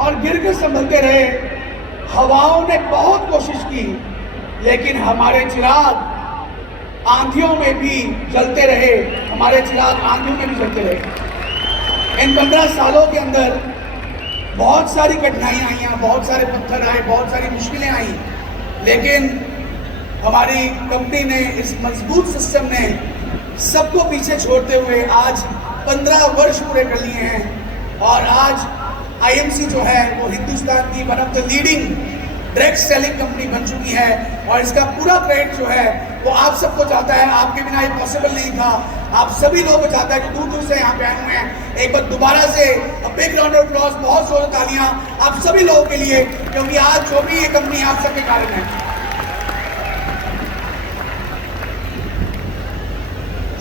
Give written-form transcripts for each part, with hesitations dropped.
और गिर के संभलते रहे। हवाओं ने बहुत कोशिश की, लेकिन हमारे चिराग आंधियों में भी जलते रहे, हमारे चिराग आंधियों में भी जलते रहे। इन 15 सालों के अंदर बहुत सारी कठिनाइयां आई, बहुत सारे पत्थर आए, बहुत सारी मुश्किलें आई, लेकिन हमारी कंपनी ने, इस मजबूत सिस्टम ने सबको पीछे छोड़ते हुए आज 15 वर्ष पूरे कर लिए हैं। और आज आईएमसी जो है वो हिंदुस्तान की one of the leading direct selling company बन चुकी है। और इसका पूरा क्रेडिट जो है वो आप सबको जाता है। आपके बिना ये पॉसिबल नहीं था। आप सभी लोगों को जाता है, जो दूर दूर से यहाँ पे आए हुए हैं। एक बार दोबारा से बिग राउंड ऑफ अप्लॉज, बहुत जोर तालियां आप सभी लोगों के लिए, क्योंकि आज जो भी ये कंपनी आप सबके कारण है।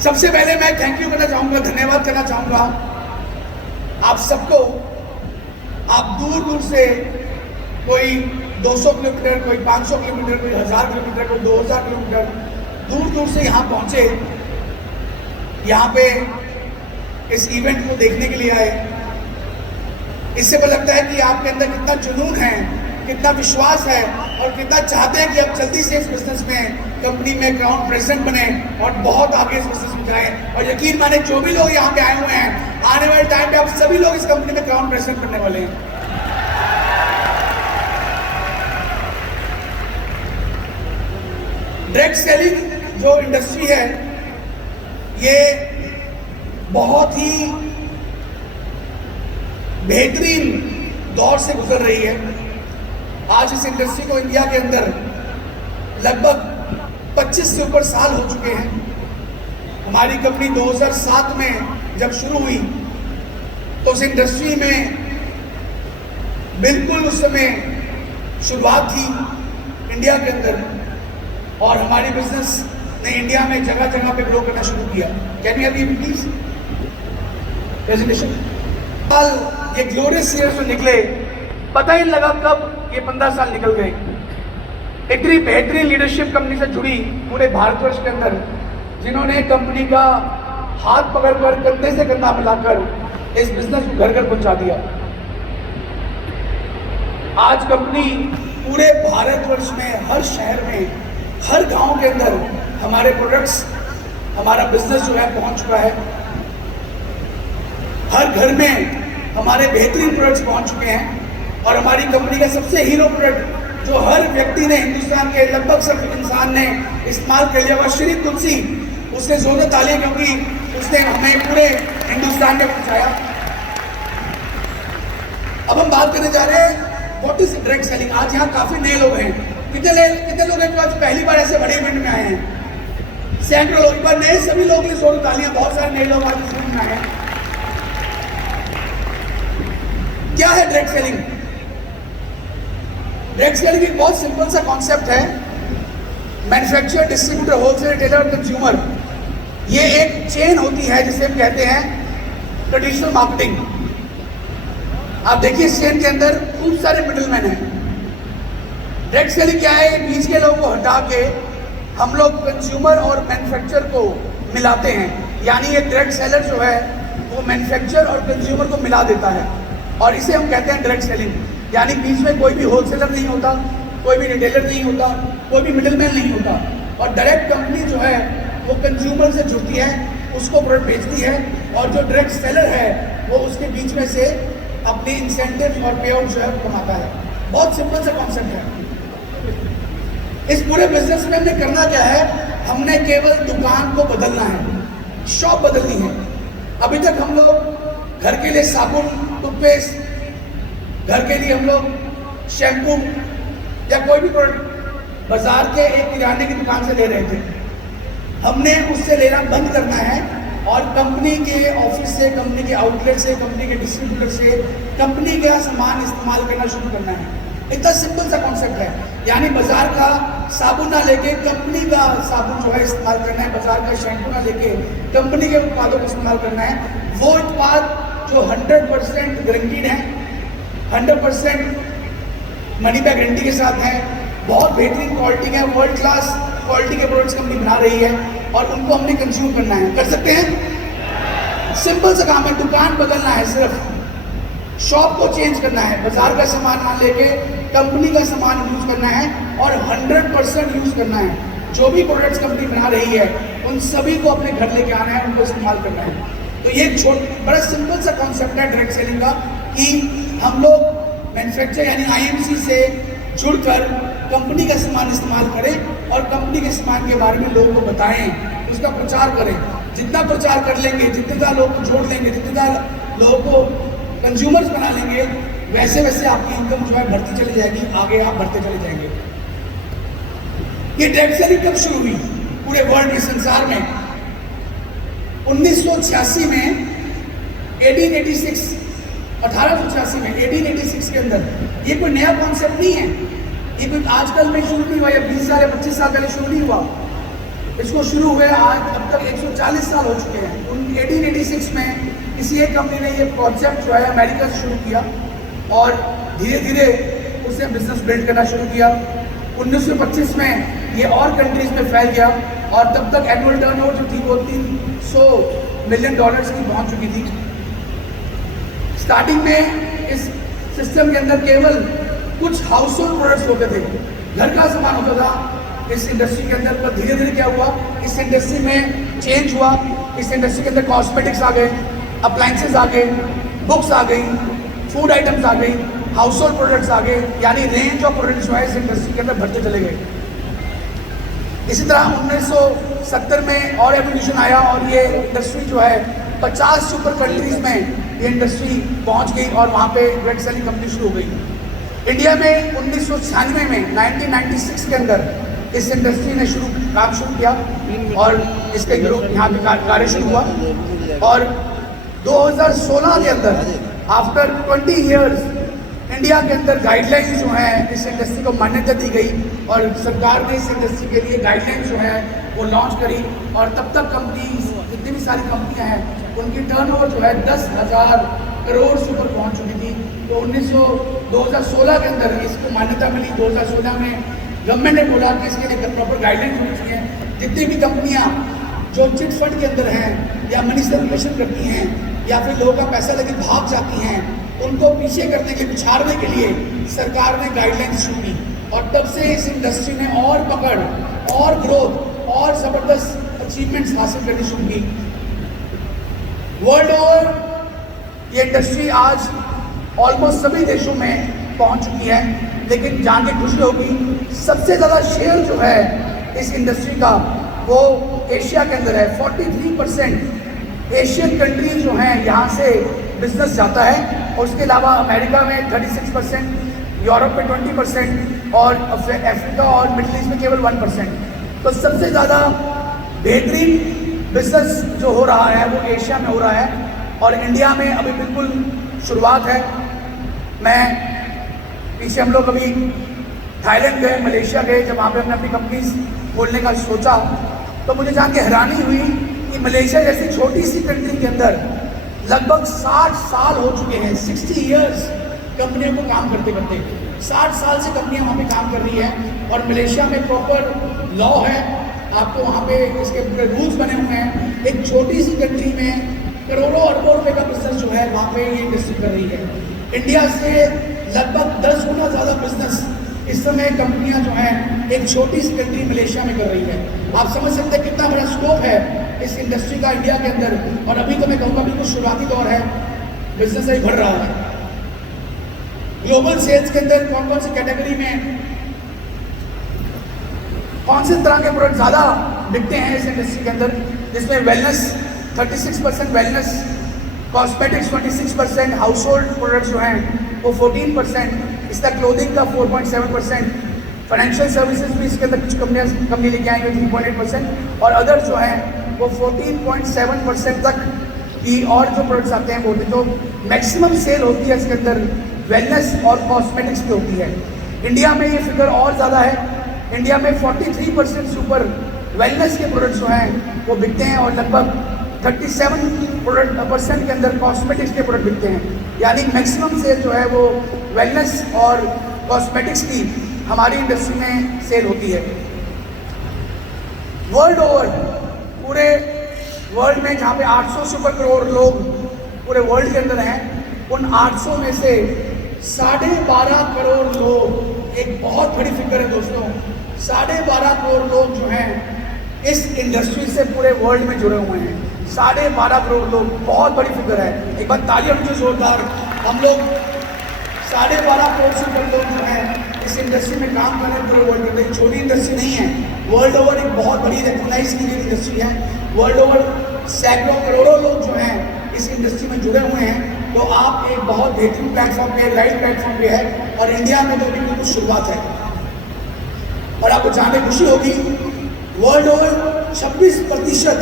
सबसे पहले मैं थैंक यू करना चाहूंगा, धन्यवाद करना चाहूंगा आप सबको। आप दूर दूर से, कोई 200 किलोमीटर, कोई 500 किलोमीटर, कोई 1000 किलोमीटर, कोई 2000 किलोमीटर दूर दूर से यहाँ पहुंचे, यहाँ पे इस इवेंट को देखने के लिए आए। इससे पता लगता है कि आपके अंदर कितना जुनून है, कितना विश्वास है और कितना चाहते हैं कि आप जल्दी से इस बिजनेस में, कंपनी में क्राउन प्रेसिडेंट बने और बहुत आगे इस बिजनेस में जाएं। और यकीन माने, जो भी लोग यहाँ पे आए हुए हैं, आने वाले टाइम पे आप सभी लोग इस कंपनी में क्राउन प्रेसिडेंट बनने वाले हैं। डायरेक्ट सेलिंग जो इंडस्ट्री है, ये बहुत ही बेहतरीन दौर से गुजर रही है। आज इस इंडस्ट्री को इंडिया के अंदर लगभग 25 से ऊपर साल हो चुके हैं। हमारी कंपनी 2007 में जब शुरू हुई तो उस इंडस्ट्री में बिल्कुल उस समय शुरुआत थी इंडिया के अंदर, और हमारी बिजनेस ने इंडिया में जगह जगह पे ग्रो करना शुरू किया। Can you have please presentation. ये ग्लोरियस ईयर जो निकले, पता ही लगा कब ये 15 साल निकल गए। इतनी बेहतरीन लीडरशिप कंपनी से जुड़ी पूरे भारतवर्ष के अंदर, जिन्होंने कंपनी का हाथ पकड़कर, कंधे से कंधा मिलाकर इस बिजनेस को घर घर पहुंचा दिया। आज कंपनी पूरे भारतवर्ष में, हर शहर में, हर गांव के अंदर हमारे प्रोडक्ट्स, हमारा बिजनेस जो है पहुंच चुका है। हर घर में हमारे बेहतरीन प्रोडक्ट्स पहुंच चुके हैं। और हमारी कंपनी का सबसे हीरो प्रोडक्ट जो हर व्यक्ति ने, हिंदुस्तान के लगभग सब इंसान ने इस्तेमाल कर लिया, वह श्री तुलसी। उसने जोरदार तालियां, क्योंकि उसने हमें पूरे हिंदुस्तान में पहुंचाया। अब हम बात करने जा रहे हैं व्हाट इज डायरेक्ट सेलिंग। आज यहाँ काफी नए लोग हैं। कितने लोग हैं जो आज पहली बार ऐसे बड़े इवेंट में आए हैं? सैकड़ों लोग। बार नए सभी लोग के जोरदार तालियां। बहुत सारे नए लोग आज इस इवेंट में आए हैं। क्या है डायरेक्ट सेलिंग? डायरेक्ट सेलिंग एक बहुत सिंपल सा कॉन्सेप्ट है। मैन्युफैक्चरर, डिस्ट्रीब्यूटर, होलसेलर, टेलर और कंज्यूमर, ये एक चेन होती है जिसे हम कहते हैं ट्रेडिशनल मार्केटिंग। आप देखिए इस चेन के अंदर खूब सारे मिडलमैन हैं। डायरेक्ट सेलिंग क्या है? बीच के लोगों को हटा के हम लोग कंज्यूमर और मैन्युफैक्चरर को मिलाते हैं। यानी ये डायरेक्ट सेलर जो है वो मैन्युफैक्चरर और कंज्यूमर को मिला देता है, और इसे हम कहते हैं डायरेक्ट सेलिंग। यानी बीच में कोई भी होलसेलर नहीं होता, कोई भी रिटेलर नहीं होता, कोई भी मिडलमैन नहीं होता। और डायरेक्ट कंपनी जो है वो कंज्यूमर से जुड़ती है, उसको प्रोडक्ट बेचती है, और जो डायरेक्ट सेलर है वो उसके बीच में से अपनी इंसेंटिव और पे आउट जो है वो कमाता है। बहुत सिंपल सा कॉन्सेप्ट है। इस पूरे बिजनेस में हमने करना क्या है? हमने केवल दुकान को बदलना है, शॉप बदलनी है। अभी तक हम लोग घर के लिए साबुन, टूथपेस्ट, घर के लिए हम लोग शैम्पू या कोई भी प्रोडक्ट बाजार के एक किराने की दुकान से ले रहे थे। हमने उससे लेना बंद करना है और कंपनी के ऑफिस से, कंपनी के आउटलेट से, कंपनी के डिस्ट्रीब्यूटर से कंपनी का सामान इस्तेमाल करना शुरू करना है। इतना सिंपल सा कॉन्सेप्ट है। यानी बाजार का साबुन ना लेके कंपनी का साबुन जो है इस्तेमाल करना है, बाजार का शैम्पू ना लेके कंपनी के उत्पादों को इस्तेमाल करना है। वो उत्पाद जो 100% गारंटीड है, 100% मनी बैक गारंटी के साथ है, बहुत बेहतरीन क्वालिटी है, वर्ल्ड क्लास क्वालिटी के प्रोडक्ट्स कंपनी बना रही है, और उनको हमने कंज्यूम करना है। कर सकते हैं? सिंपल सा काम है, दुकान बदलना है सिर्फ। शॉप को चेंज करना है, बाजार का सामान ना लेके कंपनी का सामान यूज करना है और 100% यूज करना है। जो भी प्रोडक्ट्स कंपनी बना रही है उन सभी को अपने घर लेके आना है, उनको इस्तेमाल करना है। तो ये बड़ा सिंपल सा कॉन्सेप्ट है डायरेक्ट सेलिंग का कि हम लोग मैन्युफैक्चर यानी आईएमसी से जुड़कर कंपनी का सामान इस्तेमाल करें और कंपनी के सामान के बारे में लोगों को बताएं, उसका प्रचार करें। जितना प्रचार कर लेंगे, जितना लोग को जोड़ लेंगे, जितना लोगों को कंज्यूमर्स बना लेंगे, वैसे वैसे आपकी इनकम जो है बढ़ती चली जाएगी, आगे आप बढ़ते चले जाएंगे। ये डायरेक्ट सेलिंग कब शुरू हुई पूरे वर्ल्ड में, संसार में? 1986 में 1886 में 1886 के अंदर। ये कोई नया कॉन्सेप्ट नहीं है, ये कोई आजकल में शुरू नहीं हुआ या 20 साल या 25 साल पहले शुरू नहीं हुआ। इसको शुरू हुए आज अब तक 140 साल हो चुके हैं। 1886 में किसी एक कंपनी ने ये कॉन्सेप्ट जो है अमेरिका से शुरू किया और धीरे धीरे उसने बिजनेस बिल्ड करना शुरू किया। 1925 में ये और कंट्रीज में फैल गया और तब तक एनुअल टर्नओवर जो थी वो $300 मिलियन की पहुंच चुकी थी। स्टार्टिंग में इस सिस्टम के अंदर केवल कुछ हाउस होल्ड प्रोडक्ट्स होते थे, घर का सामान होता था इस इंडस्ट्री के अंदर। पर धीरे धीरे क्या हुआ, इस इंडस्ट्री में चेंज हुआ। इस इंडस्ट्री के अंदर कॉस्मेटिक्स आ गए, अप्लायंसेस आ गए, बुक्स आ गई, फूड आइटम्स आ गई, हाउस होल्ड प्रोडक्ट्स आ गए, यानी रेंज ऑफ प्रोडक्ट्स जो है इस इंडस्ट्री के अंदर बढ़ते चले गए। इसी तरह 1970 में और एवोल्यूशन आया और ये इंडस्ट्री जो है 50 सुपर कंट्रीज में ये इंडस्ट्री पहुंच गई और वहाँ पे डायरेक्ट सेलिंग कंपनी शुरू हो गई। इंडिया में 1996 में 1996 के अंदर इस इंडस्ट्री ने काम शुरू किया और इसके ग्रुप यहाँ पे कार्य शुरू हुआ। और 2016 के अंदर आफ्टर 20 ईयर्स इंडिया के अंदर गाइडलाइंस जो हैं इस इंडस्ट्री को मान्यता दी गई और सरकार ने इस इंडस्ट्री के लिए गाइडलाइंस जो है वो लॉन्च करी। और तब तक कंपनी जितनी भी सारी कंपनियां हैं उनकी टर्नओवर जो है 10,000 करोड़ से ऊपर पहुंच चुकी थी। तो 2016 के अंदर इसको मान्यता मिली। 2016 में गवर्नमेंट ने बोला कि इसके लिए प्रॉपर गाइडलाइंस होनी चाहिए। जितनी भी कंपनियां जो चिट फंड के अंदर हैं या मनी सर्कुलेशन करती हैं या फिर लोगों का पैसा लेके भाग जाती हैं, उनको पीछे करने के पिछाड़ने के लिए सरकार ने गाइडलाइंस शुरू की और तब से इस इंडस्ट्री ने और पकड़ और ग्रोथ और ज़बरदस्त अचीवमेंट्स हासिल करनी शुरू की। वर्ल्ड ओवर ये इंडस्ट्री आज ऑलमोस्ट सभी देशों में पहुंच चुकी है। लेकिन जान के खुशी होगी सबसे ज़्यादा शेयर जो है इस इंडस्ट्री का वो एशिया के अंदर है। 43% एशियन कंट्रीज जो हैं यहाँ से बिजनेस जाता है और उसके अलावा अमेरिका में 36%, यूरोप में 20% और अफ्रीका और मिडिल ईस्ट में केवल 1%। तो सबसे ज़्यादा बेहतरीन बिजनेस जो हो रहा है वो एशिया में हो रहा है और इंडिया में अभी बिल्कुल शुरुआत है। मैं पीछे हम लोग अभी थाईलैंड गए, मलेशिया गए, जब वहाँ पे हमने अपनी कंपनीज खोलने का सोचा तो मुझे जान के हैरानी हुई कि मलेशिया जैसी छोटी सी कंट्री के अंदर लगभग 60 साल हो चुके हैं। 60 ईयर्स कंपनियों को काम करते करते 60 साल से कंपनियां वहाँ पे काम कर रही हैं और मलेशिया में प्रॉपर लॉ है, आपको वहाँ पे इसके पूरे रूल्स बने हुए हैं। एक छोटी सी कंट्री में करोड़ों अरबों रुपए का बिजनेस जो है वहाँ पे ये इंडस्ट्री कर रही है। इंडिया से लगभग 10 गुना ज़्यादा बिजनेस इस समय कंपनियां जो हैं एक छोटी सी कंट्री मलेशिया में कर रही है। आप समझ सकते हैं कितना बड़ा स्कोप है इस इंडस्ट्री का इंडिया के अंदर। और अभी तो मैं कहूँगा बिल्कुल शुरुआती दौर है, बिजनेस अभी बढ़ रहा है। ग्लोबल सेल्स के अंदर कौन कौन सी कैटेगरी में कौन से तरह के प्रोडक्ट ज़्यादा बिकते हैं इस इंडस्ट्री के अंदर, जिसमें wellness 36%, wellness, cosmetics 26%, house hold products जो हैं वो 14%, इसका क्लोथिंग का 4.7%, फाइनेंशियल सर्विसेज भी इसके अंदर कुछ कंपनी लेके आएंगे 3.8% और अदर जो हैं वो 14.7% तक की और जो प्रोडक्ट्स आते हैं वो होते। तो मैक्सिमम सेल होती है इसके अंदर वेलनेस और कॉस्मेटिक्स की होती है। इंडिया में ये फिगर और ज़्यादा है। इंडिया में 43% से ऊपर वेलनेस के प्रोडक्ट्स जो हैं वो बिकते हैं और लगभग 37% के अंदर कॉस्मेटिक्स के प्रोडक्ट बिकते हैं। यानी मैक्सिमम सेल जो है वो वेलनेस और कॉस्मेटिक्स की हमारी इंडस्ट्री में सेल होती है। वर्ल्ड ओवर पूरे वर्ल्ड में जहाँ पे 800 से ऊपर करोड़ लोग पूरे वर्ल्ड के अंदर हैं, उन 800 में से 12.5 करोड़ लोग, एक बहुत बड़ी फिगर है दोस्तों, 12.5 करोड़ लोग जो हैं इस इंडस्ट्री से पूरे वर्ल्ड में जुड़े हुए हैं। 12.5 करोड़ लोग, बहुत बड़ी फिगर है। एक बार तालियां मुझे जोरदार। हम लोग 12.5 करोड़ से ऊपर लोग जो हैं इस इंडस्ट्री में काम कर रहे हैं पूरे वर्ल्ड में। छोटी इंडस्ट्री नहीं है, वर्ल्ड ओवर एक बहुत बड़ी रिकॉग्नाइज की गई इंडस्ट्री है। वर्ल्ड ओवर सैकड़ों करोड़ों लोग जो हैं इस इंडस्ट्री में जुड़े हुए हैं। तो आप एक बहुत बेहतरीन प्लेटफॉर्म पे, राइट प्लेटफॉर्म पे है, और इंडिया में तो अभी बिल्कुल शुरुआत है। और आपको जानने खुशी होगी, वर्ल्ड ओवर 26%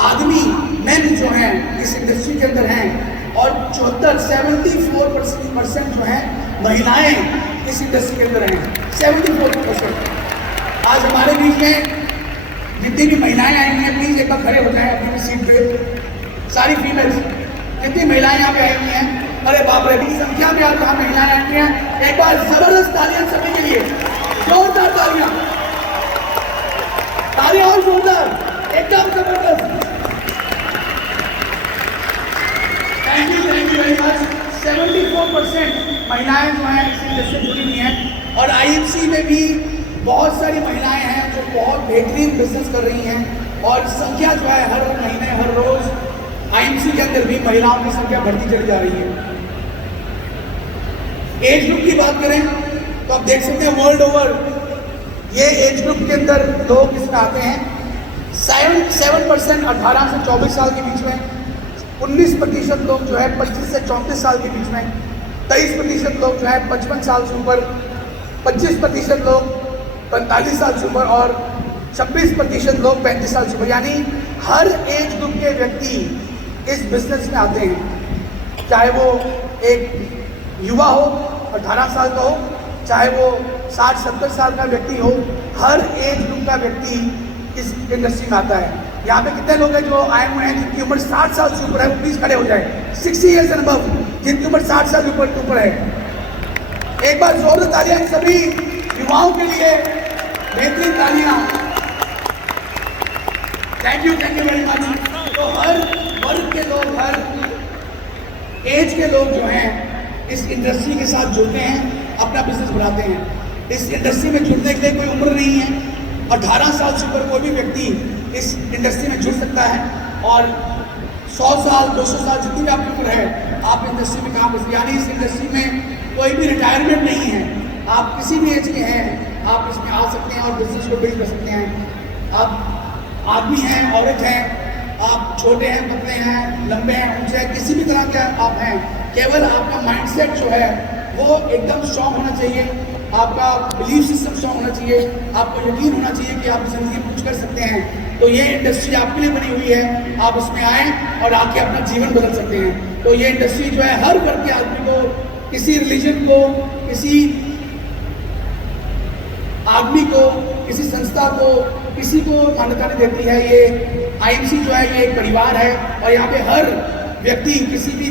आदमी, मेन जो हैं इस इंडस्ट्री के अंदर हैं, और 74% जो हैं महिलाएं इस इंडस्ट्री के अंदर हैं। 74%। आज हमारे बीच में जितनी भी महिलाएं आई हुई हैं, प्लीज एक बार खड़े हो जाएं अपनी सीट पे। सारी फीमेल्स, जितनी महिलाएं यहाँ पे आई हुई हैं, अरे बाप रे, बड़ी संख्या में आज यहाँ महिलाएं आई हुई हैं। एक बार जबरदस्त तालियां सभी के लिए, जोरदार तालियां, तालियां और जोरदार, एकदम जबरदस्त। Thank you very much. 74% महिलाएं जो हैं इस इंडस्ट्री से जुड़ी हुई हैं, और आईएमसी में भी बहुत सारी महिलाएं हैं जो बहुत बेहतरीन बिजनेस कर रही हैं, और संख्या जो है हर महीने, हर रोज आईएमसी के अंदर भी महिलाओं की संख्या बढ़ती चली जा रही है। एज ग्रुप की बात करें तो आप देख सकते हैं वर्ल्ड ओवर ये एज ग्रुप के अंदर लोग इसमें आते हैं। 7% 18 से 24 साल के बीच में, 19% लोग जो है 25 से 34 साल के बीच में, 23% लोग जो है 55 साल से ऊपर, 25% लोग 45 साल से ऊपर, और 26% लोग 35 साल से ऊपर। यानी हर एज ग्रुप के व्यक्ति इस बिजनेस में आते हैं, चाहे वो एक युवा हो, 18 साल का हो, चाहे वो 60-70 साल का व्यक्ति हो, हर एज ग्रुप का व्यक्ति इस इंडस्ट्री में आता है। यहाँ पे कितने लोग हैं जो आए हुए हैं जिनकी उम्र 60 साल से ऊपर है, वो प्लीज खड़े हो जाए। 60 ईयर्स एंड अबव, जिनकी उम्र 60 साल के ऊपर है। एक बार जोरदार तालियां सभी युवाओं के लिए, बेहतरीन तालियां। Thank you very much. तो हर वर्ग के लोग, हर एज के लोग जो हैं इस इंडस्ट्री के साथ जुड़ते हैं, अपना बिजनेस बढ़ाते हैं। इस इंडस्ट्री में जुड़ने के लिए कोई उम्र नहीं है। 18 साल से ऊपर कोई भी व्यक्ति इस इंडस्ट्री में जुड़ सकता है, और 100 साल 200 साल जितनी भी आपकी उम्र है, आप इंडस्ट्री में काम कर सकते हैं। यानी इस इंडस्ट्री में कोई भी रिटायरमेंट नहीं है। आप किसी भी एज के हैं, आप इसमें आ सकते हैं और बिजनेस को बिल्ड कर सकते हैं। आप आदमी हैं, औरत हैं, आप छोटे हैं, पतले हैं, लंबे हैं, ऊंचे हैं, किसी भी तरह के आप हैं, केवल आपका माइंडसेट जो है वो एकदम स्ट्रांग होना चाहिए, आपका बिलीफ सिस्टम स्ट्रांग होना चाहिए, आपको यकीन होना चाहिए कि आप जिंदगी में कुछ कर सकते हैं। तो ये इंडस्ट्री आपके लिए बनी हुई है, आप उसमें आएँ और आके अपना जीवन बदल सकते हैं। तो ये इंडस्ट्री जो है हर वर्ग के आदमी को, किसी रिलीजन को, किसी आदमी को, किसी संस्था को, किसी को मान्यता नहीं देती है। ये आईएमसी जो है ये एक परिवार है, और यहाँ पे हर व्यक्ति, किसी भी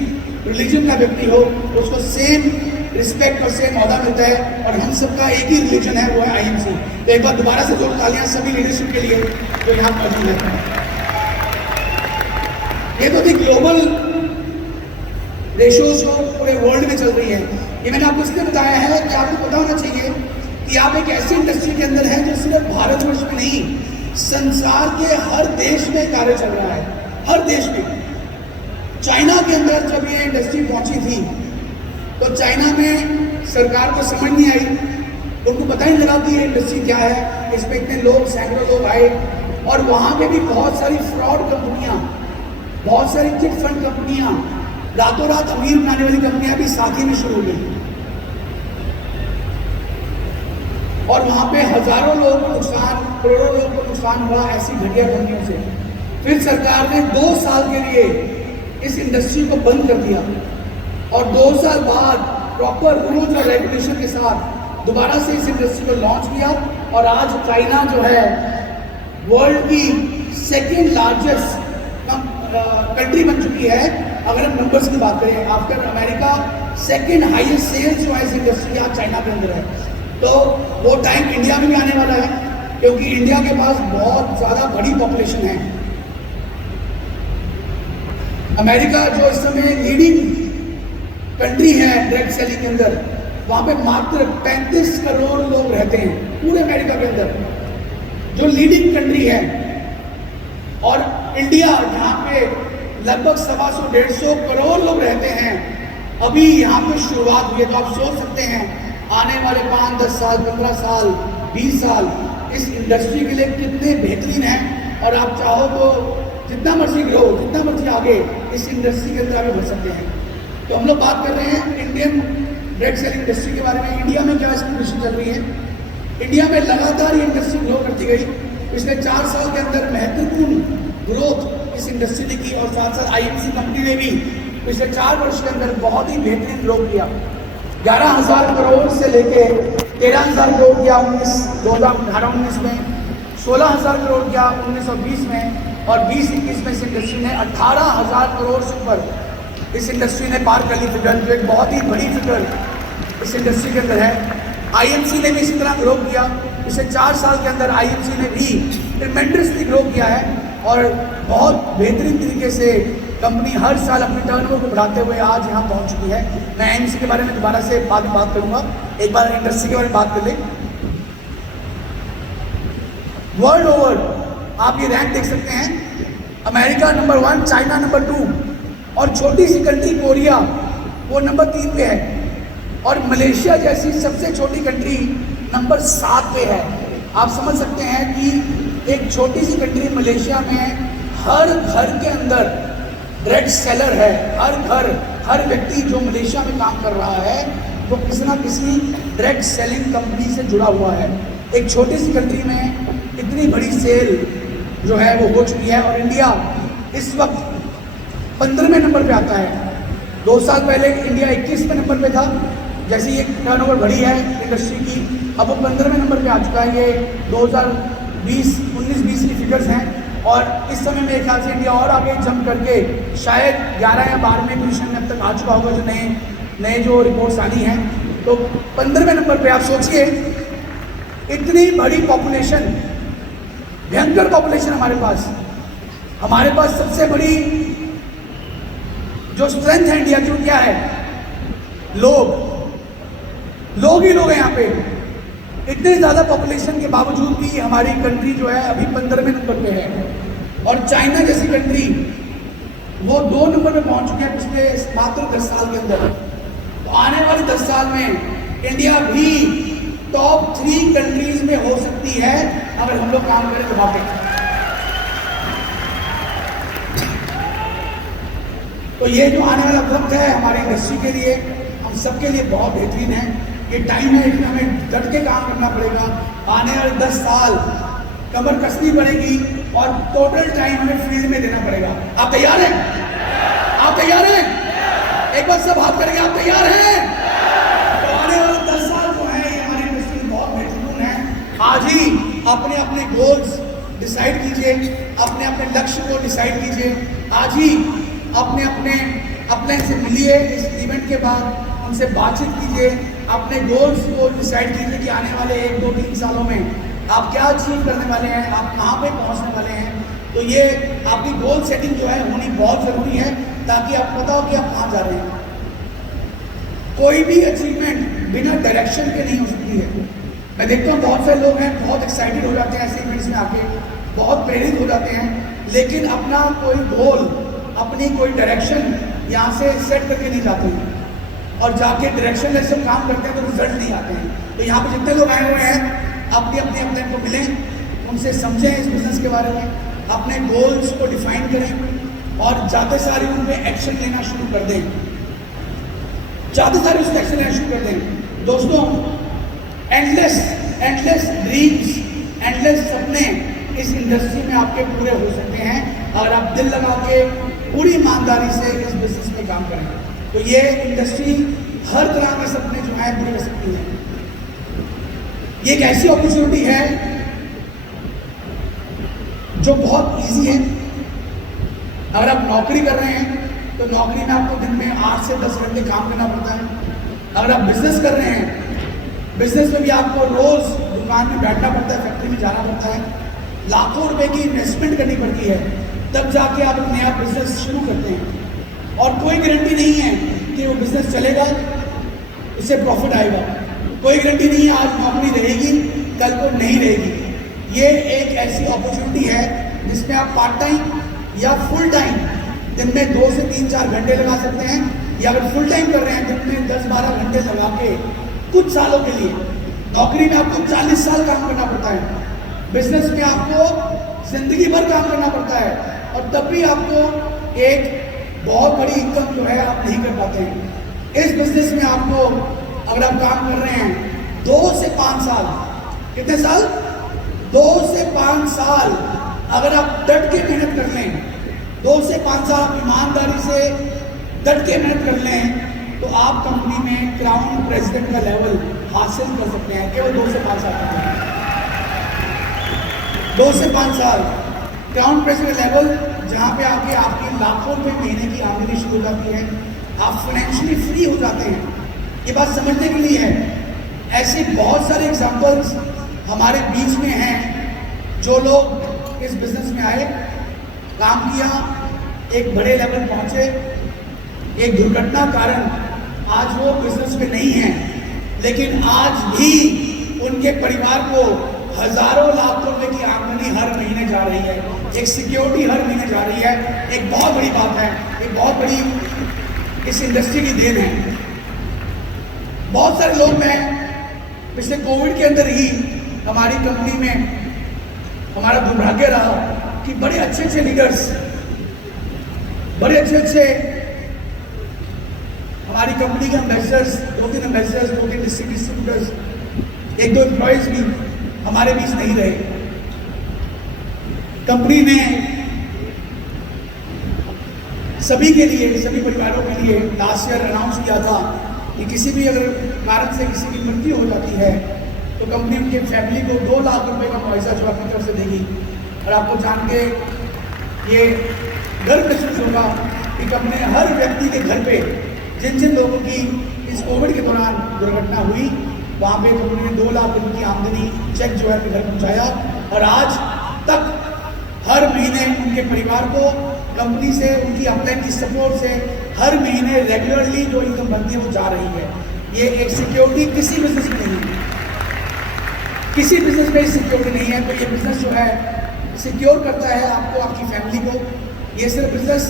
रिलीजन का व्यक्ति हो, उसको सेम रिस्पेक्ट और सेम औहदा मिलता है, और हम सबका एक ही रिलीजन है, वो है आईएमसी। तो एक बार दोबारा से जोर तालियां सभी लीडरशिप के लिए जो यहाँ मौजूद है। ये तो थी ग्लोबल रेशियोज जो पूरे वर्ल्ड में चल रही है। ये मैंने आपको इसलिए बताया है कि आपको पता होना चाहिए कि आप एक ऐसी इंडस्ट्री के अंदर हैं जो सिर्फ भारतवर्ष में नहीं, संसार के हर देश में कार्य चल रहा है, हर देश में। चाइना के अंदर जब ये इंडस्ट्री पहुंची थी तो चाइना में सरकार को समझ नहीं आई, उनको पता ही लगा कि ये इंडस्ट्री क्या है, इसमें इतने लोग, सैकड़ों लोग आए, और वहाँ पे भी बहुत सारी फ्रॉड कंपनियाँ, बहुत सारी चिट फंड कंपनियाँ, रातों रात अमीर बनाने वाली कंपनियाँ भी साथ ही में शुरू हो गई, और वहाँ पे हजारों लोगों को नुकसान, करोड़ों लोगों को नुकसान हुआ ऐसी घटिया कंपनियों से। फिर सरकार ने 2 साल के लिए इस इंडस्ट्री को बंद कर दिया, और 2 साल बाद प्रॉपर रूल्स और रेगुलेशन के साथ दोबारा से इस इंडस्ट्री को लॉन्च किया, और आज चाइना जो है वर्ल्ड की 2nd लार्जेस्ट कंट्री बन चुकी है। अगर हम नंबर्स की बात करें, after America 2nd highest sales जो है इस इंडस्ट्री आज चाइना के अंदर है। तो वो टाइम इंडिया में भी आने वाला है, क्योंकि इंडिया के पास बहुत ज़्यादा बड़ी पॉपुलेशन है। अमेरिका जो इस समय लीडिंग कंट्री है डायरेक्ट सेलिंग के अंदर, वहाँ पे मात्र 35 करोड़ लोग रहते हैं पूरे अमेरिका के अंदर, जो लीडिंग कंट्री है। और इंडिया जहाँ पे लगभग 125-150 करोड़ लोग रहते हैं, अभी यहाँ पे शुरुआत हुई है। तो आप सोच सकते हैं आने वाले 5, 10 साल, 15 साल, 20 साल इस इंडस्ट्री के लिए कितने बेहतरीन है। और आप चाहो तो जितना मर्जी ग्रो, जितना मर्जी आगे इस इंडस्ट्री के अंदर आगे बढ़ सकते हैं। तो हम लोग बात कर रहे हैं इंडियन डायरेक्ट सेलिंग इंडस्ट्री के बारे में। इंडिया में क्या सिचुएशन चल रही है? इंडिया में लगातार ये इंडस्ट्री ग्रो करती गई। पिछले 4 साल के अंदर महत्वपूर्ण ग्रोथ इस इंडस्ट्री ने की, और साथ साथ आईएमसी कंपनी ने भी पिछले 4 वर्ष के अंदर बहुत ही बेहतरीन ग्रो किया। 11,000 करोड़ से लेके 13,000 करोड़ किया 2018-19 में, 16,000 करोड़ किया 19-20 में, और 20-21 में इस इंडस्ट्री ने 18,000 करोड़ से ऊपर इस इंडस्ट्री ने पार कर ली फिगर, जो एक बहुत ही बड़ी फिगर इस इंडस्ट्री के अंदर है। आईएमसी ने भी इसी तरह ग्रो किया। पिछले 4 साल के अंदर आईएमसी ने भी ट्रिमेंडसली ग्रो किया है, और बहुत बेहतरीन तरीके से कंपनी हर साल अपनी टर्नओवर को बढ़ाते हुए आज यहाँ पहुँच चुकी है। मैं आईएमसी के बारे में दोबारा से बाद में बात करूँगा, एक बार इंडस्ट्री के बारे में बात कर लें। वर्ल्ड ओवर आप ये रैंक देख सकते हैं, अमेरिका नंबर 1, चाइना नंबर 2, और छोटी सी कंट्री कोरिया वो नंबर 3 पे है, और मलेशिया जैसी सबसे छोटी कंट्री नंबर 7 पे है। आप समझ सकते हैं कि एक छोटी सी कंट्री मलेशिया में हर घर के अंदर डायरेक्ट सेलर है। हर घर, हर व्यक्ति जो मलेशिया में काम कर रहा है वो किसी ना किसी डायरेक्ट सेलिंग कंपनी से जुड़ा हुआ है। एक छोटी सी कंट्री में इतनी बड़ी सेल जो है वो हो चुकी है, और इंडिया इस वक्त 15वें नंबर पे आता है। 2 साल पहले इंडिया 21वें नंबर पे था। जैसे ये टर्नओवर बढ़ी है इंडस्ट्री की, अब वो 15वें नंबर पे आ चुका है। ये 2019-20 की फिगर्स हैं, और इस समय मेरे ख्याल से इंडिया और आगे जंप करके शायद 11 या 12वें पोजीशन में अब तक आ चुका होगा, जो नए जो रिपोर्ट्स आनी हैं। तो 15वें नंबर पे आप सोचिए, इतनी बड़ी पॉपुलेशन, भयंकर पॉपुलेशन हमारे पास सबसे बड़ी जो स्ट्रेंथ है इंडिया की वो क्या है? लोग ही लोग हैं यहाँ पे। इतने ज़्यादा पॉपुलेशन के बावजूद भी हमारी कंट्री जो है अभी 15वें नंबर पे है, और चाइना जैसी कंट्री वो 2 नंबर पे पहुंच चुके हैं पिछले मात्र 10 साल के अंदर। तो आने वाले 10 साल में इंडिया भी टॉप 3 कंट्रीज में हो सकती है अगर हम लोग काम करें तो। वहाँ पे तो ये जो आने वाला वक्त है हमारी इंडस्ट्री के लिए, हम सबके लिए बहुत बेहतरीन है। ये टाइम है इसमें हमें डट के काम करना पड़ेगा। आने वाले 10 साल कमर कसनी पड़ेगी, और टोटल टाइम हमें फील्ड में देना पड़ेगा। आप तैयार हैं? आप तैयार हैं? एक बार सब हाथ करेंगे, आप तैयार हैं? तो आने वाले 10 साल जो है ये हमारी इंडस्ट्री में बहुत महत्वपूर्ण है। आज ही अपने अपने गोल्स डिसाइड कीजिए, अपने अपने लक्ष्य को डिसाइड कीजिए। आज ही अपने से मिलिए, इस इवेंट के बाद उनसे बातचीत कीजिए, अपने गोल्स को डिसाइड कीजिए कि आने वाले 1, 2, 3 सालों में आप क्या अचीव करने वाले हैं, आप कहाँ पे पहुँचने वाले हैं। तो ये आपकी गोल सेटिंग जो है होनी बहुत ज़रूरी है, ताकि आपको पता हो कि आप कहाँ जा रहे हैं। कोई भी अचीवमेंट बिना डायरेक्शन के नहीं हो सकती है। मैं देखता हूँ बहुत सारे लोग हैं, बहुत एक्साइटेड हो जाते हैं ऐसे इवेंट्स में आके, बहुत प्रेरित हो जाते हैं, लेकिन अपना कोई गोल, अपनी कोई डायरेक्शन यहाँ से सेट करके नहीं जाते हैं, और जाके डायरेक्शन लेस जब काम करते हैं तो रिजल्ट नहीं आते हैं। तो यहाँ पे जितने लोग आए हुए हैं अपने को मिलें, उनसे समझें इस बिजनेस के बारे में, अपने गोल्स को डिफाइन करें, और जाते सारे उन पर एक्शन लेना शुरू कर दें। जाते सारे उस एक्शन लेना शुरू कर दें। दोस्तों, एंडलेस ड्रीम्स, एंडलेस सपने इस इंडस्ट्री में आपके पूरे हो सकते हैं अगर आप दिल लगा के पूरी ईमानदारी से इस बिजनेस में काम करें। तो ये इंडस्ट्री हर तरह के सपने जो है पूरे कर सकती है। ये एक ऐसी अपॉर्चुनिटी है जो बहुत इजी है। अगर आप नौकरी कर रहे हैं तो नौकरी में आपको दिन में 8 से 10 घंटे काम करना पड़ता है। अगर आप बिजनेस कर रहे हैं, बिजनेस में भी आपको रोज दुकान में बैठना पड़ता है, फैक्ट्री में जाना पड़ता है, लाखों रुपए की इन्वेस्टमेंट करनी पड़ती है, तब जाके आप एक नया बिजनेस शुरू करते हैं। और कोई गारंटी नहीं है कि वो बिजनेस चलेगा, उससे प्रॉफिट आएगा। कोई गारंटी नहीं है आज नौकरी रहेगी कल को नहीं रहेगी। ये एक ऐसी अपॉर्चुनिटी है जिसमें आप पार्ट टाइम या फुल टाइम दिन में 2 से 3-4 घंटे लगा सकते हैं, या अगर फुल टाइम कर रहे हैं दिन में 10-12 घंटे लगा के कुछ सालों के लिए। नौकरी में आपको 40 साल काम करना पड़ता है, बिजनेस में आपको जिंदगी भर काम करना पड़ता है, और तब भी आपको एक बहुत बड़ी इनकम जो है आप नहीं कर पाते हैं। इस बिजनेस में आपको अगर आप काम कर रहे हैं 2 से 5 साल, कितने साल? 2 से 5 साल अगर आप डट के मेहनत कर लें, 2 से 5 साल आप ईमानदारी से डट के मेहनत कर लें, तो आप कंपनी में क्राउन प्रेसिडेंट का लेवल हासिल कर सकते हैं केवल 2 से 5 साल तक। 2 से 5 साल क्राउन प्रेसिडेंट लेवल, जहाँ पे आके आपकी लाखों रुपये महीने की आमदनी शुरू हो जाती है, आप फाइनेंशियली फ्री हो जाते हैं। ये बात समझने के लिए है। ऐसे बहुत सारे एग्जाम्पल्स हमारे बीच में हैं जो लोग इस बिजनेस में आए, काम किया, एक बड़े लेवल पहुंचे, एक दुर्घटना कारण आज वो बिजनेस में नहीं है, लेकिन आज भी उनके परिवार को हजारों लाख रुपए की आमदनी हर महीने जा रही है, एक सिक्योरिटी हर महीने जा रही है। एक बहुत बड़ी बात है, एक बहुत बड़ी इस इंडस्ट्री की देन है। बहुत सारे लोग, मैं पिछले कोविड के अंदर ही हमारी कंपनी में हमारा दुर्भाग्य रहा कि बड़े अच्छे अच्छे लीडर्स, बड़े अच्छे हमारी कंपनी के एम्बेसडर्स, 2-3 एम्बेसडर्स, 2-3 डिस्ट्रीब्यूटर्स, 1-2 एम्प्लॉयज भी हमारे बीच नहीं रहे। कंपनी ने सभी के लिए, सभी परिवारों के लिए लास्ट ईयर अनाउंस किया था कि किसी भी अगर कारण से किसी की मृत्यु हो जाती है तो कंपनी उनके फैमिली को 2 लाख रुपए का मुआवजा जो अपनी तरफ से देगी। और आपको जान के ये गर्व महसूस होगा कि कंपनी ने हर व्यक्ति के घर पे जिन जिन लोगों की इस कोविड के दौरान दुर्घटना हुई, वहाँ पे कंपनी ने 2 लाख रुपये की आमदनी चेक जो है अपने घर पहुँचाया। और आज तक हर महीने उनके परिवार को कंपनी से, उनकी अपलाइन की सपोर्ट से हर महीने रेगुलरली जो इनकम बनती है वो जा रही है। ये एक सिक्योरिटी किसी बिजनेस में नहीं है, किसी बिजनेस में सिक्योरिटी नहीं है। तो ये बिजनेस जो है सिक्योर करता है आपको, आपकी फैमिली को। ये सिर्फ बिजनेस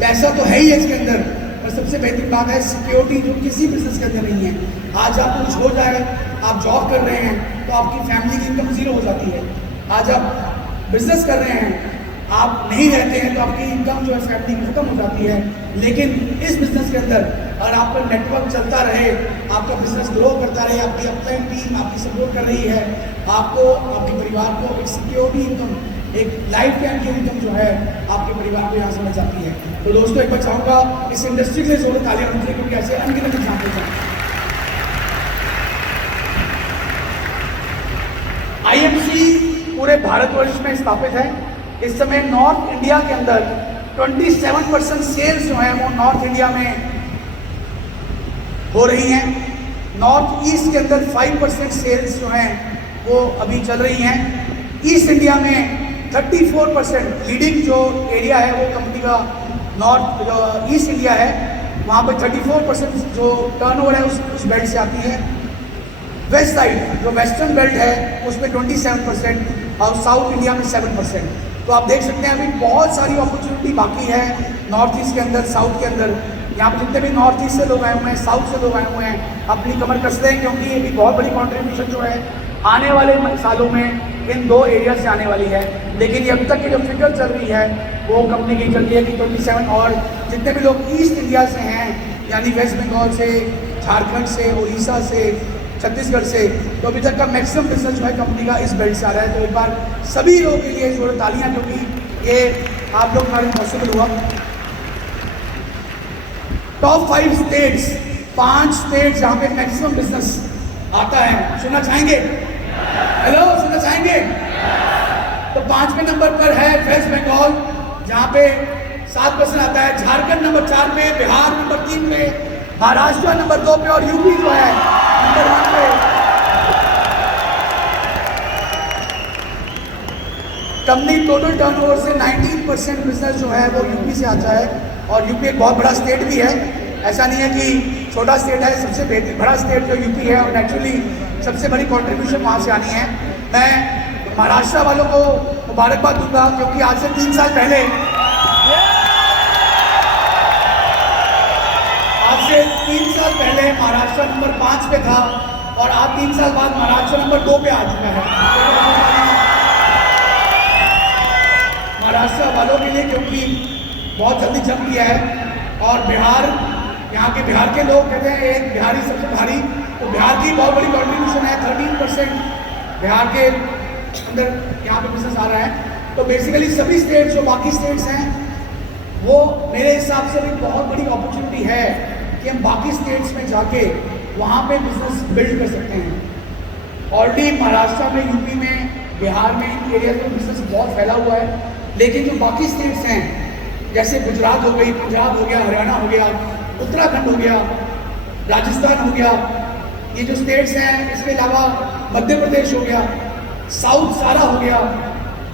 पैसा तो है ही है इसके अंदर, और सबसे बेहतरीन बात है सिक्योरिटी जो किसी बिजनेस के अंदर नहीं है। आज आपको कुछ हो जाए, आप जॉब कर रहे हैं तो आपकी फैमिली की इनकम 0 हो जाती है। आज आप बिजनेस कर रहे हैं, आप नहीं रहते हैं तो आपकी इनकम जो है फैमिली की खत्म हो जाती है। लेकिन इस बिजनेस के अंदर अगर आपका नेटवर्क चलता रहे, आपका बिजनेस ग्रो करता रहे, आपकी अपलाइन टीम आपकी सपोर्ट कर रही है, आपको, आपके परिवार को एक सिक्योरिटी इनकम, एक लाइफ टाइम की इनकम जो है आपके परिवार को यहाँ से मिल जाती है। तो दोस्तों, एक बार चाहूँगा इस इंडस्ट्री के लिए जोर तालियां होनी चाहिए, क्योंकि ऐसे अनगिनत एग्जाम्पल्स हैं। IMC पूरे भारतवर्ष में स्थापित है। इस समय नॉर्थ इंडिया के अंदर 27% सेल्स जो है वो नॉर्थ इंडिया में हो रही हैं। नॉर्थ ईस्ट के अंदर 5% सेल्स जो हैं वो अभी चल रही हैं। ईस्ट इंडिया में 34% लीडिंग जो एरिया है वो कंपनी का नॉर्थ ईस्ट इंडिया है, वहाँ पर 34% जो टर्नओवर है उस बेल्ट से आती है। वेस्ट साइड जो वेस्टर्न बेल्ट है उसमें 27% और साउथ इंडिया में 7%। तो आप देख सकते हैं अभी बहुत सारी अपॉर्चुनिटी बाकी है नॉर्थ ईस्ट के अंदर, साउथ के अंदर। यहाँ पर जितने भी नॉर्थ ईस्ट से लोग आए हुए हैं, साउथ से लोग आए हुए हैं, अपनी कमर कसते हैं, क्योंकि ये भी बहुत बड़ी कॉन्ट्रीब्यूशन जो है आने वाले सालों में इन 2 एरिया से आने वाली है। लेकिन ये अब तक की जो फिगर चल रही है वो कंपनी की चल रही है कि 27, और जितने भी लोग ईस्ट इंडिया से हैं, यानी वेस्ट बंगाल से, झारखंड से, उड़ीसा से, छत्तीसगढ़ से, तो अभी तक का मैक्सिमम बिजनेस जो है कंपनी का इस बेल्ट से आ रहा है। तो एक बार सभी लोगों के लिए जोर तालियां, क्योंकि ये आप लोग हमारे पॉसिबल हुआ। टॉप 5 स्टेट्स, 5 स्टेट्स जहाँ पे मैक्सिमम बिजनेस आता है, सुनना चाहेंगे? हेलो, सुनना चाहेंगे? तो 5वें नंबर पर है वेस्ट बंगाल, जहाँ पे 7% आता है। झारखंड नंबर 4 पे, बिहार नंबर 3 पे, महाराष्ट्र नंबर 2 पे, और यूपी जो है नंबर 1 पे। कंपनी टोटल टर्नओवर से 19% बिजनेस जो है वो यूपी से आता है, और यूपी एक बहुत बड़ा स्टेट भी है। ऐसा नहीं है कि छोटा स्टेट है, सबसे बड़ा स्टेट जो यूपी है और नेचुरली सबसे बड़ी कंट्रीब्यूशन वहाँ से आनी है। मैं महाराष्ट्र वालों को मुबारकबाद दूंगा क्योंकि आज से 3 साल पहले महाराष्ट्र नंबर 5 पे था और आज 3 साल बाद महाराष्ट्र नंबर 2 पे आ चुका है महाराष्ट्र वालों के लिए, क्योंकि बहुत जल्दी जंप किया है। और बिहार, यहाँ के बिहार के लोग कहते हैं एक बिहारी सबसे भारी, तो बिहार की बहुत बड़ी कॉन्ट्रीब्यूशन है। 13% बिहार के अंदर यहाँ पे बिजनेस आ रहा है। तो बेसिकली सभी स्टेट्स जो बाकी स्टेट्स हैं वो मेरे हिसाब से भी बहुत बड़ी अपॉर्चुनिटी है कि हम बाकी स्टेट्स में जाके वहाँ पे बिजनेस बिल्ड कर सकते हैं। ऑलरेडी महाराष्ट्र में, यूपी में, बिहार में, इन एरिया में बिजनेस बहुत फैला हुआ है। लेकिन जो बाकी स्टेट्स हैं जैसे गुजरात हो गई, पंजाब हो गया, हरियाणा हो गया, उत्तराखंड हो गया, राजस्थान हो गया, ये जो स्टेट्स हैं, इसके अलावा मध्य प्रदेश हो गया, साउथ सारा हो गया,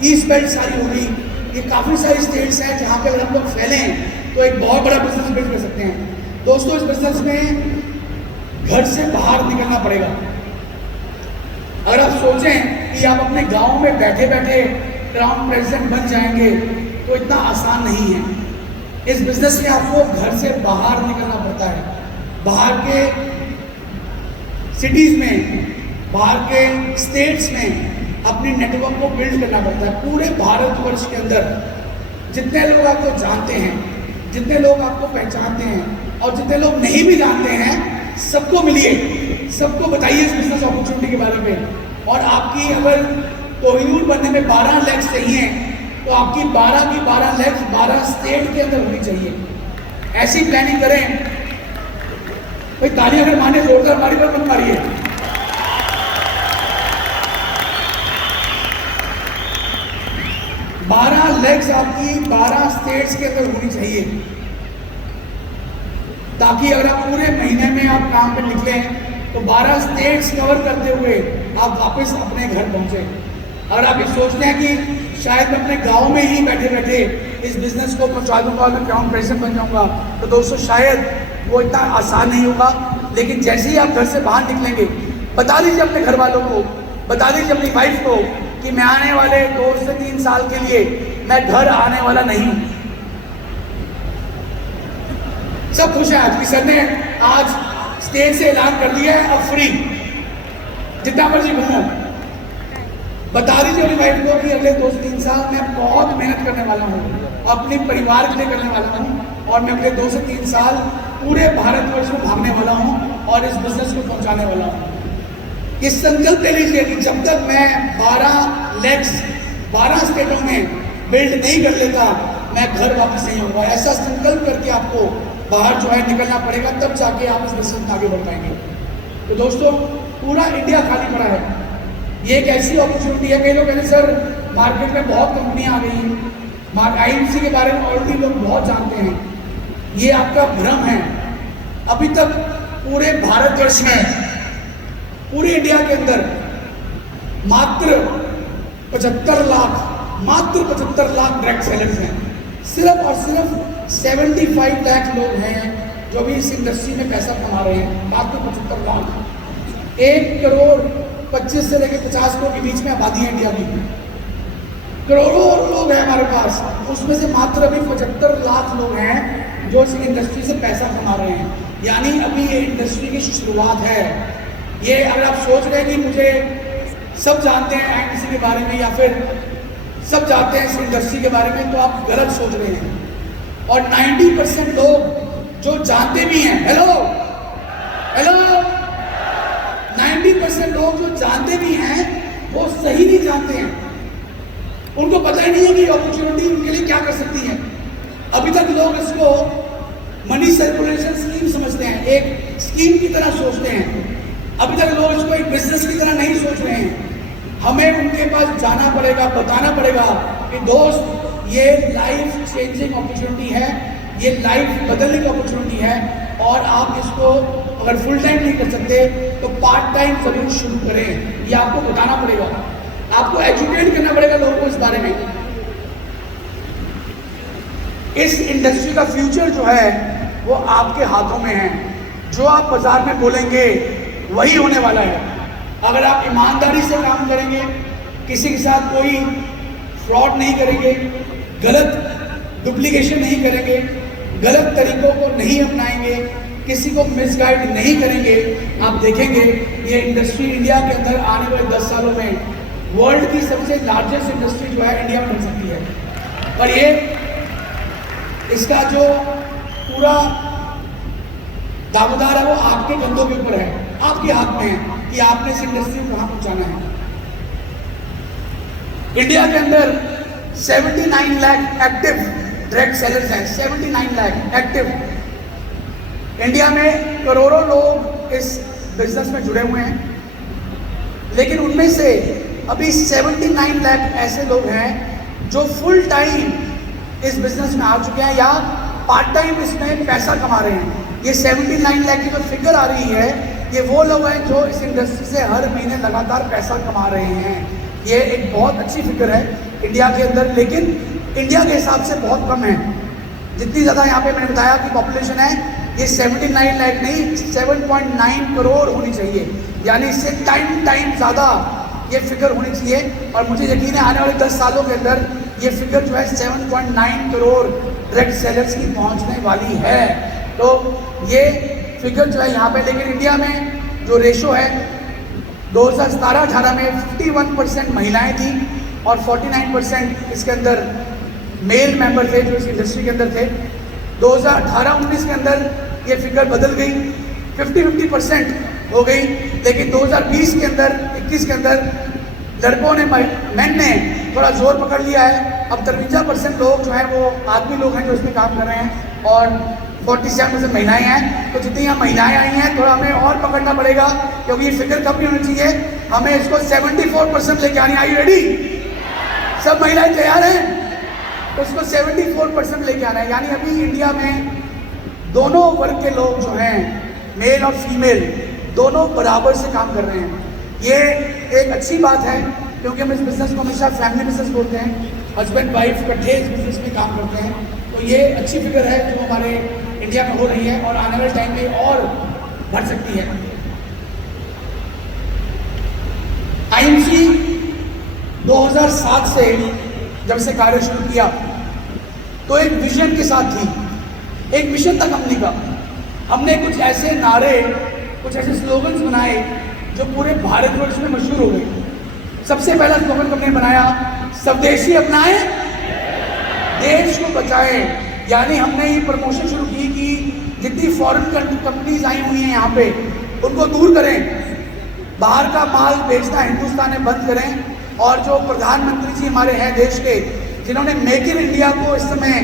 ईस्ट बेल्ट सारी हो गई, ये काफ़ी सारी स्टेट्स हैं जहाँ पे अगर हम लोग फैलें तो एक बहुत बड़ा बिजनेस बिल्ड कर सकते हैं। दोस्तों, इस बिजनेस में घर से बाहर निकलना पड़ेगा। अगर आप सोचें कि आप अपने गांव में बैठे बैठे टाउन प्रेसिडेंट बन जाएंगे तो इतना आसान नहीं है। इस बिजनेस में आपको घर से बाहर निकलना पड़ता है, बाहर के सिटीज में, बाहर के स्टेट्स में अपनी नेटवर्क को बिल्ड करना पड़ता है। पूरे भारतवर्ष के अंदर जितने लोग आपको जानते हैं, जितने लोग आपको पहचानते हैं और जितने लोग नहीं भी जानते हैं, सबको मिलिए, सबको बताइए इस बिजनेस अपॉर्चुनिटी के बारे में। और आपकी अगर कोहिनूर बनने में 12 लेग्स चाहिए तो आपकी 12 की 12 लेग्स 12 स्टेट के अंदर होनी चाहिए। ऐसी प्लानिंग करें। भाई ताली अगर माने जोरदार मारी पर मत मारिए। बारह लेग्स आपकी 12 स्टेट्स के अंदर होनी चाहिए, ताकि अगर आप पूरे महीने में आप काम पे निकले तो 12 स्टेट्स कवर करते हुए आप वापस अपने घर पहुंचे। अगर आप ये सोचते हैं कि शायद मैं अपने गांव में ही बैठे बैठे इस बिजनेस को पहुंचा दूंगा और मैं टाउन प्रेसिडेंट बन जाऊंगा, तो दोस्तों शायद वो इतना आसान नहीं होगा। लेकिन जैसे ही आप घर से बाहर निकलेंगे, बता दीजिए अपने घर वालों को, बता दीजिए अपनी वाइफ को कि मैं आने वाले 2 से 3 साल के लिए मैं घर आने वाला नहीं। सब खुश हैं आज कि सर ने आज स्टेज से ऐलान कर दिया है अब फ्री, जितना मर्जी घूमो। बता दीजिए अपनी वाइफ को कि अगले 2 से 3 साल मैं बहुत मेहनत करने वाला हूँ, अपने परिवार के लिए करने वाला हूँ और मैं अगले 2 से 3 साल पूरे भारतवर्ष में भागने वाला हूँ और इस बिजनेस को पहुँचाने वाला हूँ। ये संकल्प ले लीजिए कि जब तक मैं 12 लेग्स 12 स्टेटों में बिल्ड नहीं कर लेता, मैं घर वापस नहीं आऊँगा। ऐसा संकल्प करके आपको बाहर जो है निकलना पड़ेगा, तब जाके आप इस बिजनेस में आगे बढ़ पाएंगे। तो दोस्तों, पूरा इंडिया खाली पड़ा है। ये एक ऐसी अपॉर्चुनिटी है। कई लोग कहते हैं सर मार्केट में बहुत कंपनियां आ गई हैं, IMC के बारे में ऑलरेडी लोग बहुत जानते हैं। ये आपका भ्रम है। अभी तक पूरे भारतवर्ष में, पूरे इंडिया के अंदर मात्र 75 लाख डायरेक्ट सेलर्स हैं। सिर्फ और सिर्फ 75 लाख लोग हैं जो भी इस इंडस्ट्री में पैसा कमा रहे हैं। मात्र 75 लाख। 1 करोड़ 25 से लेकर 50 करोड़ के बीच में आबादी है इंडिया की। करोड़ों लोग हैं हमारे पास, उसमें से मात्र अभी 75 लाख लोग हैं जो इस इंडस्ट्री से पैसा कमा रहे हैं। यानी अभी ये इंडस्ट्री की शुरुआत है। ये अगर आप सोच रहे हैं कि मुझे सब जानते हैं IMC के बारे में या फिर सब जानते हैं इस इंडस्ट्री के बारे में, तो आप गलत सोच रहे हैं। और 90% लोग जो जानते भी हैं, हेलो 90% लोग जो जानते भी हैं वो सही नहीं जानते हैं। उनको पता ही नहीं है कि अपॉर्चुनिटी उनके लिए क्या कर सकती है। अभी तक लोग इसको मनी सर्कुलेशन स्कीम समझते हैं, एक स्कीम की तरह सोचते हैं। अभी तक लोग इसको एक बिजनेस की तरह नहीं सोच रहे हैं। हमें उनके पास जाना पड़ेगा, बताना पड़ेगा कि दोस्त ये लाइफ चेंजिंग अपॉर्चुनिटी है, ये लाइफ बदलने की अपॉर्चुनिटी है और आप इसको अगर फुल टाइम नहीं कर सकते तो पार्ट टाइम जरूर शुरू करें। ये आपको बताना पड़ेगा, आपको एजुकेट करना पड़ेगा लोगों को इस बारे में। इस इंडस्ट्री का फ्यूचर जो है वो आपके हाथों में है। जो आप बाजार में बोलेंगे वही होने वाला है। अगर आप ईमानदारी से काम करेंगे, किसी के साथ कोई फ्रॉड नहीं करेंगे, गलत डुप्लीकेशन नहीं करेंगे, गलत तरीकों को नहीं अपनाएंगे, किसी को मिसगाइड नहीं करेंगे, आप देखेंगे ये इंडस्ट्री इंडिया के अंदर आने वाले 10 सालों में वर्ल्ड की सबसे लार्जेस्ट इंडस्ट्री जो है इंडिया में बन सकती है। और ये इसका जो पूरा दावेदार है वो आपके कंधों के ऊपर है, आपके हाथ में है कि आपने इस इंडस्ट्री को कहां पहुंचाना है। इंडिया के अंदर 79 लाख एक्टिव डायरेक्ट सेलर्स हैं, 79 लाख एक्टिव। इंडिया में करोड़ों लोग इस बिजनेस में जुड़े हुए हैं, लेकिन उनमें से अभी 79 लाख ऐसे लोग हैं जो फुल टाइम इस बिजनेस में आ चुके हैं या पार्ट टाइम इसमें पैसा कमा रहे हैं। ये 79 लाख की जो फिगर आ रही है, ये वो लोग हैं जो इस इंडस्ट्री से हर महीने लगातार पैसा कमा रहे हैं। ये एक बहुत अच्छी फिगर है इंडिया के अंदर, लेकिन इंडिया के हिसाब से बहुत कम है। जितनी ज़्यादा यहाँ पे मैंने बताया कि पॉपुलेशन है, ये 79 लाख नहीं 7.9 करोड़ होनी चाहिए, यानी इससे टाइम ज़्यादा ये फिगर होनी चाहिए। और मुझे यकीन है आने वाले 10 सालों के अंदर ये फिगर जो है 7.9 करोड़ डायरेक्ट सेलर्स की पहुँचने वाली है। तो ये फिगर जो है यहाँ पे, लेकिन इंडिया में जो रेशो है 2017-18 में 51% महिलाएं थी और 49% इसके अंदर मेल मेंबर थे जो इस इंडस्ट्री के अंदर थे। 2018-19 के अंदर ये फिगर बदल गई, 50-50% हो गई, लेकिन 2020 के अंदर 21 के अंदर लड़कों ने मैन ने थोड़ा जोर पकड़ लिया है। अब 53% लोग जो हैं वो आदमी लोग हैं जो इसमें काम कर रहे हैं और 47% महिलाएं हैं। तो जितनी यहाँ महिलाएं आई हैं थोड़ा हमें और पकड़ना पड़ेगा, क्योंकि ये फिगर कम नहीं होनी चाहिए। हमें इसको 74% लेके आनी। I ready? सब महिलाएं तैयार हैं? तो इसको 74% लेके आना है। यानी अभी इंडिया में दोनों वर्ग के लोग जो हैं, मेल और फीमेल, दोनों बराबर से काम कर रहे हैं। ये एक अच्छी बात है, क्योंकि हम इस बिज़नेस को हमेशा फैमिली बिजनेस बोलते हैं। हस्बैंड वाइफ इकट्ठे इस बिज़नेस में काम करते हैं। तो ये अच्छी फिगर है जो हमारे इंडिया में हो रही है और आने वाले टाइम में और बढ़ सकती है। आईएमसी 2007 से जब से कार्य शुरू किया तो एक विजन के साथ थी, एक मिशन था कंपनी का। हमने कुछ ऐसे नारे, कुछ ऐसे स्लोगन्स बनाए जो पूरे भारतवर्ष में मशहूर हो गए। सबसे पहला स्लोगन कंपनी ने बनाया, स्वदेशी अपनाएं, देश को बचाएं। यानी हमने ये प्रमोशन शुरू की कि जितनी फॉरेन कंपनीज आई हुई हैं यहाँ पे, उनको दूर करें, बाहर का माल बेचना हिंदुस्तान में बंद करें। और जो प्रधानमंत्री जी हमारे हैं देश के, जिन्होंने मेक इन इंडिया को इस समय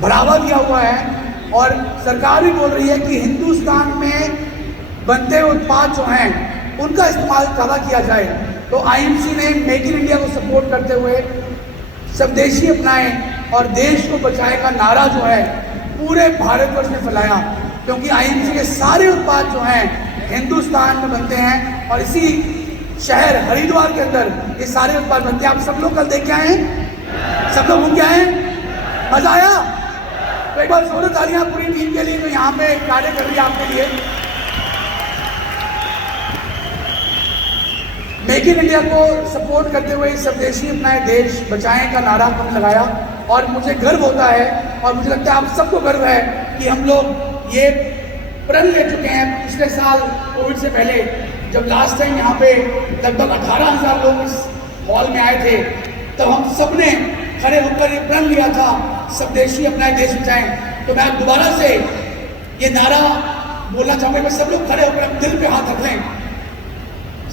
बढ़ावा दिया हुआ है और सरकार भी बोल रही है कि हिंदुस्तान में बनते उत्पाद जो हैं उनका इस्तेमाल ज़्यादा किया जाए। तो आईएमसी ने मेक इन इंडिया को सपोर्ट करते हुए स्वदेशी अपनाएं और देश को बचाए का नारा जो है पूरे भारतवर्ष में फैलाया, क्योंकि आईएमसी के सारे उत्पाद जो हैं हिंदुस्तान में बनते हैं और इसी शहर हरिद्वार के अंदर ये सारे उत्पाद बनते हैं। आप सब लोग कल देख के आए हैं, सब लोग घूम के आए हैं, मजा आया? तो एक बार जोरदार तालियां पूरी टीम के लिए जो यहाँ पे कार्य कर रही है आपके लिए। मेक इन इंडिया को सपोर्ट करते हुए स्वदेशी अपनाएं, देश बचाएं का नारा हमने लगाया और मुझे गर्व होता है और मुझे लगता है आप सबको गर्व है कि हम लोग ये प्रण ले चुके हैं। पिछले साल कोविड से पहले जब लास्ट टाइम यहाँ पे लगभग 18,000 लोग इस हॉल में आए थे, तब हम सब ने खड़े होकर ये प्रण लिया था, स्वदेशी अपनाएं, देश बचाएं। तो मैं दोबारा से ये नारा बोलना चाहूँगा। मैं सब लोग खड़े होकर अपने दिल पे हाथ रख लें,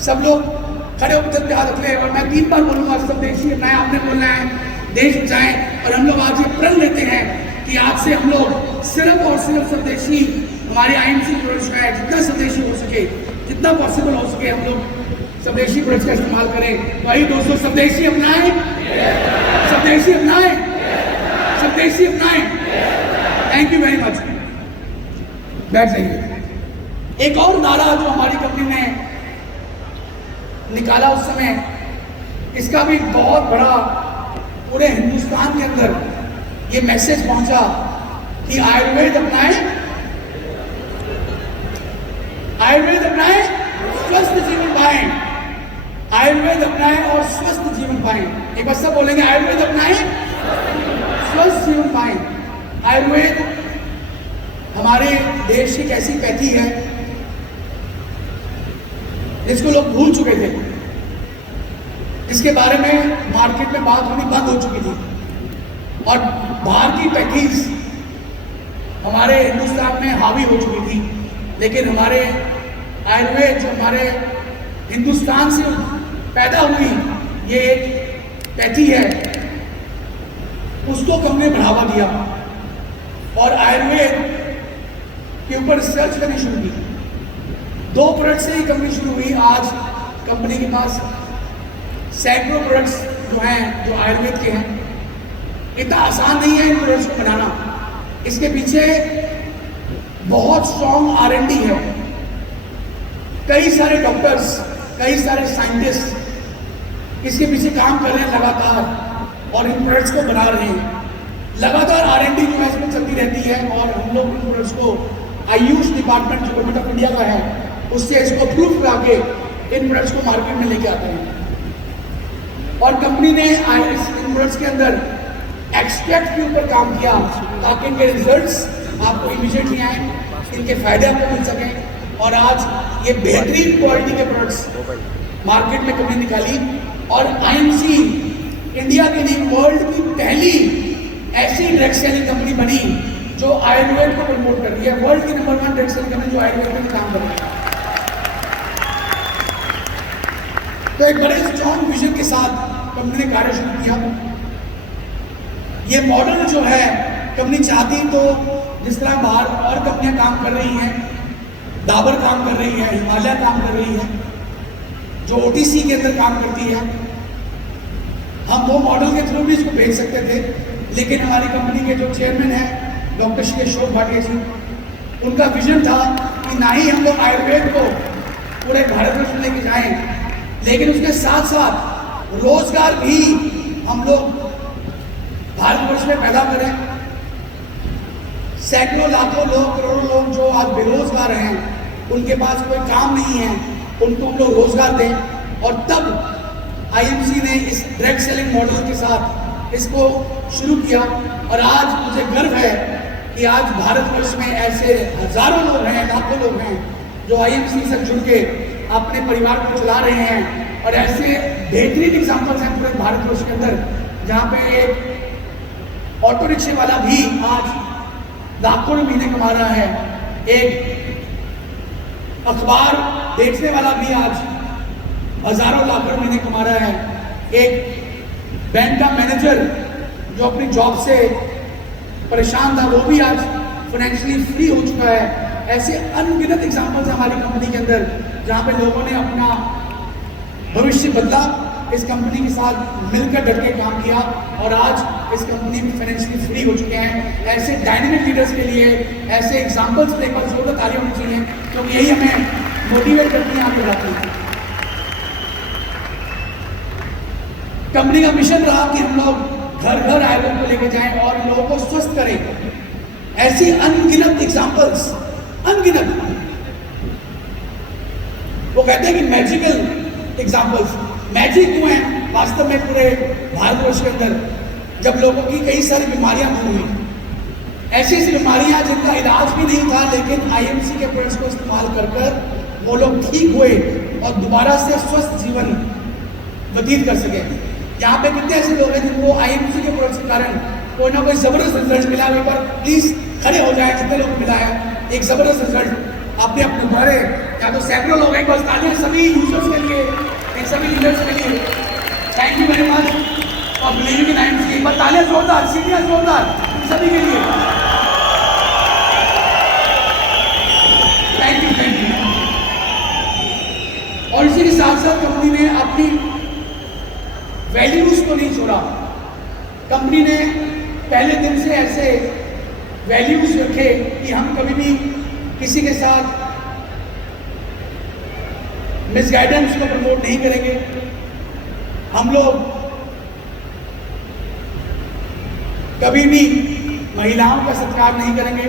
सब लोग खड़े होकर दिल पे हाथ रख लें और मैं 3 बार बोलूँगा, स्वदेशी अपनाएं, आपने बोलना है, देश बचाएं। और हम लोग आज ये प्रण लेते हैं कि आज से हम लोग सिर्फ और सिर्फ स्वदेशी, हमारी आईएमसी प्रोडक्ट्स का है, जितना स्वदेशी हो सके, जितना पॉसिबल हो सके हम लोग स्वदेशी प्रोडक्ट्स का इस्तेमाल करें। तो आइए दोस्तों, स्वदेशी अपनाएं, स्वदेशी अपनाएं, स्वदेशी अपनाएं। Thank you very much. बैठ जाइए। एक और नारा जो हमारी कंपनी ने निकाला उस समय, इसका भी बहुत बड़ा पूरे हिंदुस्तान के अंदर ये मैसेज पहुंचा कि आयुर्वेद अपनाएं, आयुर्वेद अपनाएं, स्वस्थ जीवन पाएं, आयुर्वेद अपनाएं और स्वस्थ जीवन पाएं। एक बार सब बोलेंगे, आयुर्वेद अपनाएं, स्वस्थ जीवन पाएं। आयुर्वेद हमारे देश की एक ऐसी पैथी है जिसको लोग भूल चुके थे, जिसके बारे में मार्केट में बात होनी बंद हो चुकी थी, और बाहर की पैथीज हमारे हिंदुस्तान में हावी हो चुकी थी। लेकिन हमारे आयुर्वेद जो हमारे हिंदुस्तान से पैदा हुई ये एक पैथी है, उसको हमने बढ़ावा दिया और आयुर्वेद के ऊपर रिसर्च करनी शुरू की। 2 प्रोडक्ट से ही कंपनी शुरू हुई। आज कंपनी के पास सैकड़ों प्रोडक्ट्स जो हैं जो आयुर्वेद के हैं। इतना आसान नहीं है इन प्रोडक्ट्स को बनाना, इसके पीछे बहुत स्ट्रॉन्ग R&D है। कई सारे डॉक्टर्स, कई सारे साइंटिस्ट इसके पीछे काम कर रहे हैं लगातार और इन प्रोडक्ट्स को बना रहे हैं। लगातार R&D जो है इसमें चलती रहती है और हम लोग इन प्रोडक्ट्स को आयुष डिपार्टमेंट जो गवर्नमेंट ऑफ इंडिया का है उससे इसको अप्रूव करा के इन प्रोडक्ट्स को मार्केट में लेके आते हैं। और कंपनी ने इन प्रोडक्ट्स के अंदर एक्सट्रैक्ट के ऊपर काम किया ताकि इनके रिजल्ट्स आपको इमीडिएटली आए, इनके फायदे आपको मिल सकें। और आज ये बेहतरीन क्वालिटी के प्रोडक्ट्स मार्केट में कंपनी निकाली और IMC इंडिया की नहीं वर्ल्ड की पहली ऐसी ड्रग सेलिंग कंपनी बनी जो आयुर्वेद को प्रमोट कर रही है। वर्ल्ड की नंबर 1 ड्रग सेलिंग कंपनी जो आयुर्वेद में काम कर रही है। तो एक बड़े स्ट्रॉन्ग विजन के साथ कंपनी ने कार्य शुरू किया। ये मॉडल जो है कंपनी चाहती तो जिस तरह बाहर और कंपनियां काम कर रही हैं, डाबर काम कर रही है, हिमालय काम कर रही है, जो OTC के अंदर काम करती है, हम वो मॉडल के थ्रू भी इसको भेज सकते थे। लेकिन हमारी कंपनी के जो चेयरमैन हैं डॉक्टर श्री अशोक भाटिया जी, उनका विजन था कि ना ही हम लोग आयुर्वेद को पूरे भारतवर्ष में लेके जाएं, लेकिन उसके साथ साथ रोजगार भी हम लोग भारतवर्ष में पैदा करें। सैकड़ों लाखों लोग, करोड़ों लोग जो आज बेरोजगार हैं, उनके पास कोई काम नहीं है, उनको हम लोग रोजगार दें। और तब IMC ने इस ड्रग सेलिंग मॉडल के साथ इसको शुरू किया। और आज मुझे गर्व है कि आज भारतवर्ष में ऐसे हजारों लोग हैं, लाखों लोग हैं जो IMC से जुड़ के अपने परिवार को चला रहे हैं। और ऐसे बेहतरीन एग्जाम्पल्स हैं पूरे भारतवर्ष के अंदर, जहाँ पे एक ऑटो रिक्शे वाला भी आज लाखों महीने कमा रहा है, एक अखबार बेचने वाला भी आज हजारों लाखों महीने कमा रहा है, एक बैंक का मैनेजर जो अपनी जॉब से परेशान था वो भी आज फाइनेंशियली फ्री हो चुका है। ऐसे अनगिनत एग्जाम्पल्स हमारी कंपनी के अंदर जहाँ पे लोगों ने अपना भविष्य बदला, इस कंपनी के साथ मिलकर डट के काम किया और आज इस कंपनी में फाइनेंशियली फ्री हो चुके हैं। ऐसे डायनेमिक लीडर्स के लिए ऐसे एग्जाम्पल्स पर एक बार जोरदार ताली होनी चाहिए, क्योंकि यही हमें मोटिवेट करती है, आगे बढ़ाती है। कंपनी का मिशन रहा कि हम लोग घर घर आयुर्वेद को लेकर जाएं और लोगों को स्वस्थ करें। ऐसी अनगिनत एग्जाम्पल्स, अनगिनत, वो कहते हैं कि मैजिकल एग्जाम्पल्स, मैजिक क्यों है वास्तव में पूरे भारतवर्ष के अंदर, जब लोगों की कई सारी बीमारियां दूर हुई, ऐसी ऐसी बीमारियां जिनका इलाज भी नहीं था, लेकिन IMC के प्रोडक्ट्स को इस्तेमाल कर कर वो लोग ठीक हुए और दोबारा से स्वस्थ जीवन व्यतीत कर सके। यहाँ पे कितने ऐसे लोग हैं जिनको IMC के प्रोडक्ट्स के कारण कोई ना कोई जबरदस्त रिजल्ट मिला। एक बार प्लीज खड़े हो जाए, जितने लोग मिला है एक जबरदस्त रिजल्ट आपने अपने बारे, या तो सैकड़ों लोग हैं, बस तालियां सभी यूजर्स के लिए, इन सभी लीडर्स के लिए। थैंक यू वेरी मच और बिलीविंग इन IMC। एक बार तालियां जोरदार, सीटियां जोरदार सभी के लिए। Thank you, thank you. और इसी के साथ साथ कंपनी ने अपनी वैल्यूज को नहीं छोड़ा। कंपनी ने पहले दिन से ऐसे वैल्यूज रखे कि हम कभी भी किसी के साथ मिसगाइडेंस को प्रमोट नहीं करेंगे। हम लोग कभी भी महिलाओं का सत्कार नहीं करेंगे,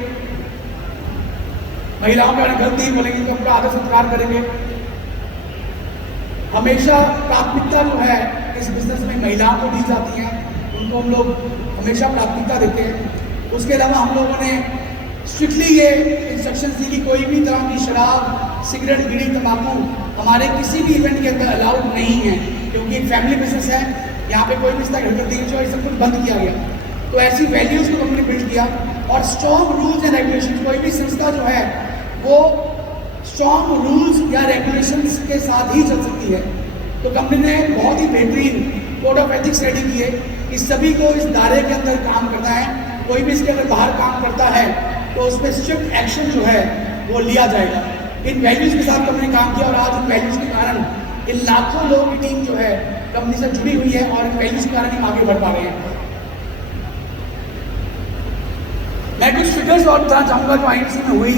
महिलाओं का गलत नहीं बोलेंगे तो उनका आदर सत्कार करेंगे। हमेशा प्राथमिकता जो है इस बिजनेस में महिलाओं को दी जाती है, उनको हम लोग हमेशा प्राथमिकता देते हैं। उसके अलावा हम लोगों ने स्ट्रिक्टली ये इंस्ट्रक्शन दी कि कोई भी तरह की शराब, सिगरेट, बीड़ी, तंबाकू हमारे किसी भी इवेंट के अंदर अलाउड नहीं है, क्योंकि एक फैमिली बिजनेस है, यहाँ पे कोई भी इस तरह गड़बड़ी जो है सब कुछ बंद किया गया। तो ऐसी वैल्यूज़ को हमने बिल्ड किया और स्ट्रॉन्ग रूल्स एंड रेगुलेशन, कोई भी संस्था जो है वो स्ट्रॉन्ग रूल्स या रेगुलेशंस के साथ ही चल सकती है। तो कंपनी ने बहुत ही बेहतरीन कोड ऑफ एथिक्स रेडी किए कि सभी को इस दायरे के अंदर काम करना है, कोई भी इसके अंदर बाहर काम करता है तो उस पर स्ट्रिक्ट एक्शन जो है वो लिया जाएगा। इन वैल्यूज़ के साथ कंपनी काम किया और आज इन वैल्यूज़ के कारण इन लाखों लोगों की टीम जो है कंपनी से जुड़ी हुई है और इन वैल्यूज़ के कारण हम आगे बढ़ पा रहे हैं। मैं कुछ फिगर्स और बताना चाहूँगा जो INC में हुई,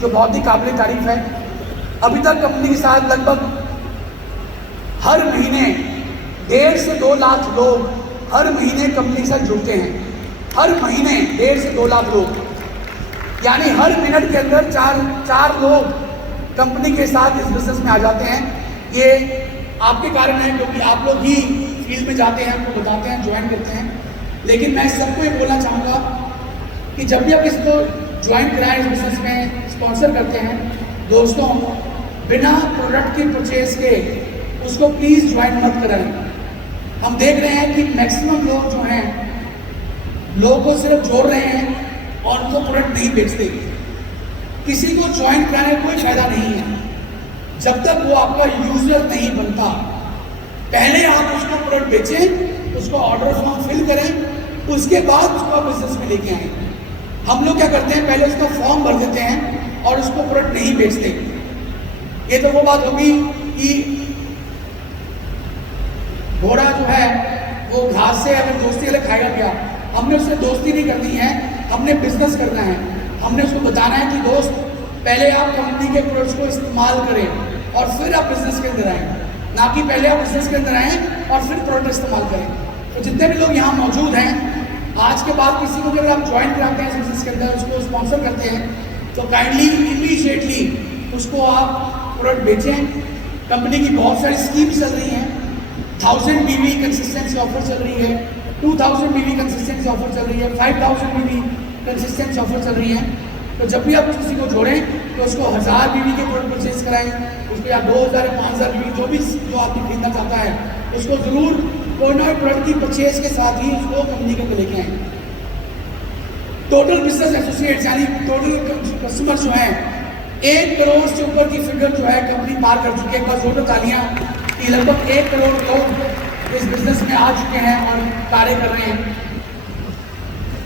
जो बहुत ही काबिल तारीफ है। अभी तक कंपनी के साथ लगभग हर महीने 1.5 से 2 लाख लोग हर महीने कंपनी के साथ जुड़ते हैं। हर महीने 1.5 से 2 लाख लोग, यानी हर मिनट के अंदर चार लोग कंपनी के साथ इस बिजनेस में आ जाते हैं। ये आपके कारण है, क्योंकि आप लोग ही फील्ड में जाते हैं, आपको बताते हैं, ज्वाइन करते हैं। लेकिन मैं सबको ये बोलना चाहूँगा कि जब भी आप इसको ज्वाइन कराएं, इस बिजनेस में स्पॉन्सर करते हैं, दोस्तों बिना प्रोडक्ट की परचेज के उसको प्लीज़ ज्वाइन मत कराएं। हम देख रहे हैं कि मैक्सिमम लोग जो हैं लोगों को सिर्फ जोड़ रहे हैं और उनको प्रोडक्ट नहीं बेचते। किसी को ज्वाइन कराने का कोई फायदा नहीं है जब तक वो आपका यूजर नहीं बनता। पहले आप उसको प्रोडक्ट बेचें, उसको ऑर्डर फॉर्म फिल करें, उसके बाद उसको बिजनेस में लेके आएं। हम लोग क्या करते हैं, पहले उसका फॉर्म भर देते हैं और उसको प्रोडक्ट नहीं बेचते। ये तो वो बात होगी कि घोड़ा जो है वो घास से अगर दोस्ती अलग खाएगा क्या। हमने उससे दोस्ती नहीं करनी है, हमने बिजनेस करना है। हमने उसको बताना है कि दोस्त पहले आप कंपनी के प्रोडक्ट्स को इस्तेमाल करें और फिर आप बिजनेस के अंदर आएँ, ना कि पहले आप बिजनेस के अंदर आएँ और फिर प्रोडक्ट इस्तेमाल करें। तो जितने भी लोग यहाँ मौजूद हैं, आज के बाद किसी को अगर आप ज्वाइन कराते हैं बिजनेस के अंदर, उसको स्पॉन्सर करते हैं, तो काइंडली इमीडिएटली उसको आप प्रोडक्ट बेचें। कंपनी की बहुत सारी स्कीम्स चल रही हैं। 1000 BV कंसिस्टेंसी ऑफर चल रही है, 2000 BV कंसिस्टेंसी ऑफर चल रही है, 5000 BV कंसिस्टेंसी ऑफर चल रही है। तो जब भी आप किसी को जोड़ें तो उसको 1000 BV के प्रोडक्ट परचेज कराएं, उसको या 2000 5000 BV जो आदमी खरीदना चाहता है उसको ज़रूर कोई ना प्रोडक्ट की परचेज के साथ ही उसको कंपनी के अंदर लेके आएँ। टोटल बिजनेस एसोसिएट्स यानी टोटल कस्टमर जो हैं 1 करोड़ से ऊपर की फिगर जो है कंपनी पार कर चुकी है। बस जोर तालियां कि लगभग 1 करोड़ लोग इस बिजनेस में आ चुके हैं और कार्य कर रहे हैं।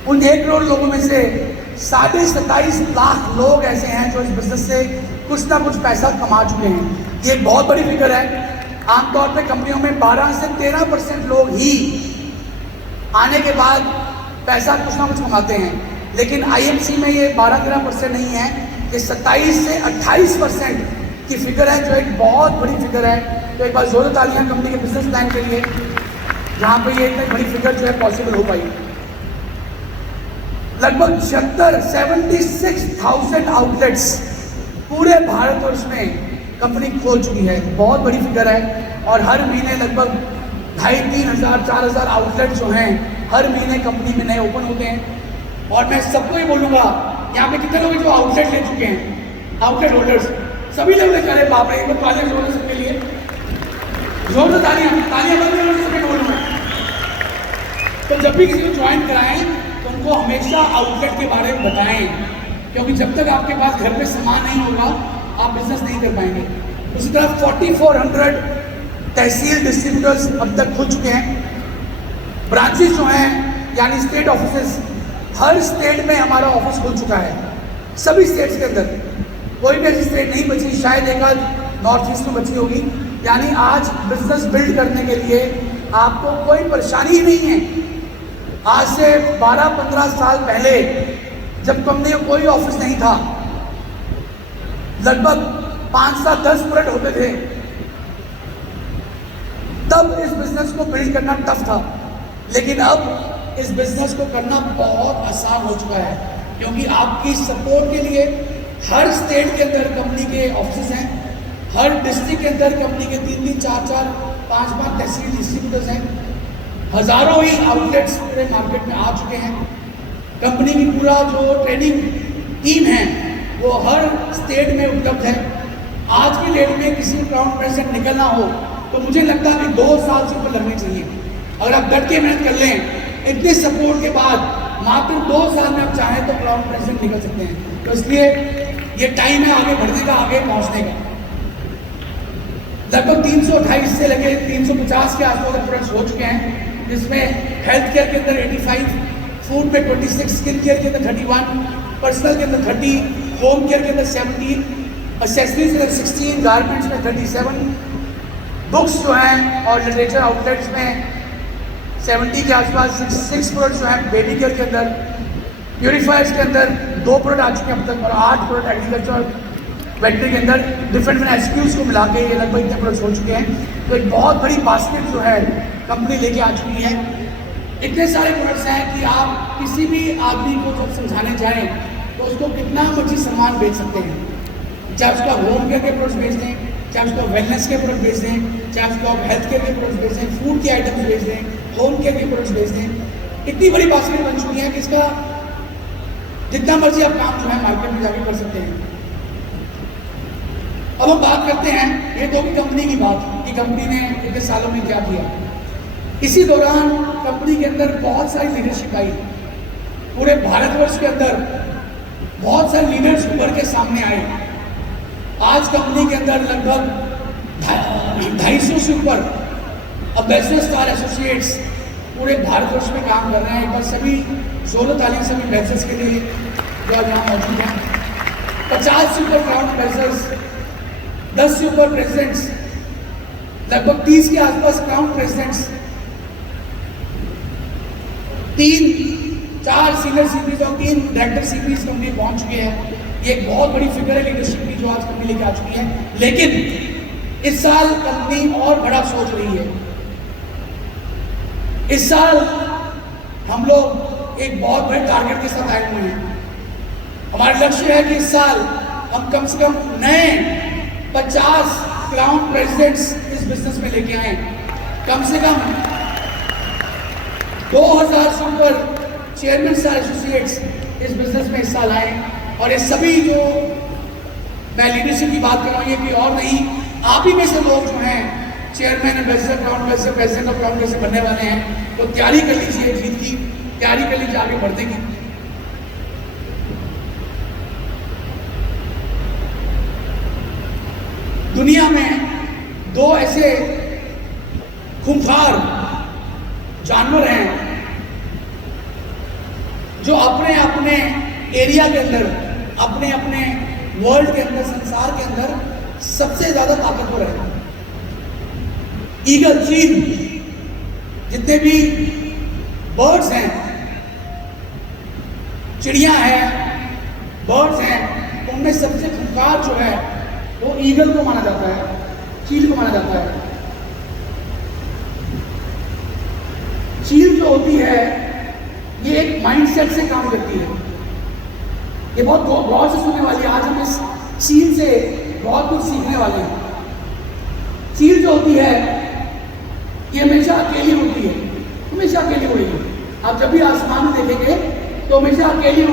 उन 1 करोड़ लोगों में से 27.5 लाख लोग ऐसे हैं जो इस बिजनेस से कुछ ना कुछ पैसा कमा चुके हैं। ये एक बहुत बड़ी फिगर है। आमतौर पे कंपनियों में 12 से 13% लोग ही आने के बाद पैसा कुछ ना कुछ कमाते हैं, लेकिन IMC में ये 12-13% नहीं है, ये 27 से 28% की फिगर है, जो एक बहुत बड़ी फिगर है। तो एक बार जोर तालियां कंपनी के बिजनेस प्लान के लिए, जहाँ पे ये इतनी बड़ी फिगर जो है पॉसिबल हो पाई। लगभग 76,000 आउटलेट्स पूरे भारतवर्ष में कंपनी खोल चुकी है। बहुत बड़ी फिगर है और हर महीने लगभग 2,500-3,000-4,000 आउटलेट जो हैं हर महीने कंपनी में नए ओपन होते हैं। और मैं सबको ही बोलूँगा, यहाँ पे कितने लोग जो आउटलेट ले चुके हैं, आउटलेट होल्डर्स, सभी लोग लेकर अरे बाप रे, एक बार तालियां जोर सबके लिए, जोर से तालियां बंद सबके बोलूँगा। तो जब भी किसी को ज्वाइन कराएं तो उनको हमेशा आउटलेट के बारे में बताएं, क्योंकि जब तक आपके पास घर पे सामान नहीं होगा आप बिजनेस नहीं कर पाएंगे। उसी तरह 4400 तहसील डिस्ट्रीब्यूटर्स अब तक खुल चुके हैं। ब्रांचेस जो हैं यानी स्टेट ऑफिसेस, हर स्टेट में हमारा ऑफिस खुल चुका है। सभी स्टेट्स के अंदर कोई भी ऐसी स्टेट नहीं बची, शायद एक आध नॉर्थ ईस्ट में बची होगी। यानी आज बिजनेस बिल्ड करने के लिए आपको कोई परेशानी ही नहीं है। आज से 12-15 साल पहले जब कंपनी में कोई ऑफिस नहीं था, लगभग 5-10 प्रोडक्ट होते थे, तब इस बिजनेस को बिल्ड करना टफ था। लेकिन अब इस बिजनेस को करना बहुत आसान हो चुका है, क्योंकि आपकी सपोर्ट के लिए हर स्टेट के अंदर कंपनी के ऑफिस हैं, हर डिस्ट्रिक्ट के अंदर कंपनी के 3-3, 4-4, 5-5 तहसील डिस्ट्रीब्यूटर्स हैं, हजारों ही आउटलेट्स पूरे मार्केट में आ चुके हैं। कंपनी की पूरा जो ट्रेनिंग टीम है वो हर स्टेट में उपलब्ध है। आज की डेट में किसी क्राउन प्रेसिडेंट निकलना हो तो मुझे लगता है कि 2 साल से ऊपर लगने चाहिए। अगर आप डट के मेहनत कर लें, इतने सपोर्ट के बाद मात्र 2 साल में आप चाहें तो क्राउन प्रेसिडेंट निकल सकते हैं। तो इसलिए ये टाइम है आगे बढ़ने का, आगे पहुंचने का। लगभग 328 से लगे 350 के आसपास प्रोडक्ट्स हो चुके हैं, जिसमें हेल्थ केयर के अंदर 85, फूड में 26, स्किन केयर के अंदर 31, पर्सनल के अंदर 30, होम केयर के अंदर 17, एक्सेसरीज के अंदर 16, गारमेंट्स में 37, बुक्स जो हैं और लिटरेचर आउटलेट्स में 70 के आसपास 6 प्रोडक्ट्स जो हैं बेबी केयर के अंदर, प्योरीफायर्स के अंदर 2 प्रोडक्ट आ चुके हैं अब तक, और 8 प्रोडक्ट एग्रीकल्चर वेटरी के अंदर डिफरेंट एसक्यूज को मिला के ये लगभग इतने प्रोडक्ट्स हो चुके हैं। तो एक बहुत बड़ी बास्केट जो है कंपनी लेके आ चुकी है। इतने सारे प्रोडक्ट्स हैं कि आप किसी भी आदमी को जब समझाने जाएं तो उसको कितना मर्जी सामान बेच सकते हैं, चाहे उसका होम केयर के प्रोडक्ट्स बेच दें, चाहे उसको वेलनेस के प्रोडक्ट बेच दें, चाहे उसको आप हेल्थ केयर के प्रोडक्ट्स बेच दें, फूड के आइटम्स बेच दें, होम केयर के प्रोडक्ट्स बेच दें। इतनी बड़ी बास्केट बन चुकी है कि इसका जितना मर्जी आप काम जो है मार्केट में जाके कर सकते हैं। अब हम बात करते हैं ये तो की कंपनी की बात कि कंपनी ने इतने सालों में क्या किया। इसी दौरान कंपनी के अंदर बहुत सारी लीडरशिप आई, पूरे भारतवर्ष के अंदर बहुत सारे लीडर्स उभर के सामने आए। आज कंपनी के अंदर लगभग 250 से ऊपर एम्बेसडर स्टार एसोसिएट्स पूरे भारतवर्ष में काम कर रहे हैं। एक बार सभी जोरों ताली सभी एम्बेसडर्स के लिए जो आज यहाँ मौजूद हैं। 50 से ऊपर क्राउन एम्बेसडर्स, 10 से ऊपर प्रेसिडेंट्स, लगभग 30 के आसपास क्राउन प्रेसिडेंट्स, 3-4 सीनियर सीपीज और 3 डायरेक्टर सीपीज कंपनी पहुंच चुके हैं। ये एक बहुत बड़ी फिगर है लीडरशिप की जो आज कंपनी लेके आ चुकी है। लेकिन इस साल कंपनी और बड़ा सोच रही है। इस साल हम लोग एक बहुत बड़े टारगेट के साथ आए हुए हैं। हमारा लक्ष्य है कि इस साल हम कम से कम नए 50 क्राउन प्रेसिडेंट्स इस बिजनेस में लेके आए। कम से कम 2000 से ऊपर चेयरमैन स्टार एसोसिएट्स इस बिजनेस में इस साल आए। और ये सभी जो मैं लीडरशिप की बात कर रहा हूँ ये कि और नहीं, आप ही में से लोग जो हैं chairman, ambassador, crown ambassador, president और क्राउन एम्बेसडर बनने वाले हैं। तो तैयारी कर लीजिए, जीत की तैयारी कर लीजिए, आगे बढ़ने की। दुनिया में 2 ऐसे खूंखार जानवर हैं जो अपने अपने एरिया के अंदर, अपने अपने वर्ल्ड के अंदर, संसार के अंदर सबसे ज्यादा ताकतवर है। ईगल, चील, जितने भी बर्ड्स हैं, चिड़िया हैं, बर्ड्स हैं, उनमें सबसे खूंखार जो है वो ईगल को माना जाता है, चील को माना जाता है। चील जो होती है ये एक माइंडसेट से काम करती है। ये बहुत गौर से सुनने वाली है। आज हम इस चील से बहुत कुछ सीखने वाले हैं। चील जो होती है ये हमेशा अकेली होती है, हमेशा अकेली होगी। आप जब भी आसमान में देखेंगे तो हमेशा अकेली होगी।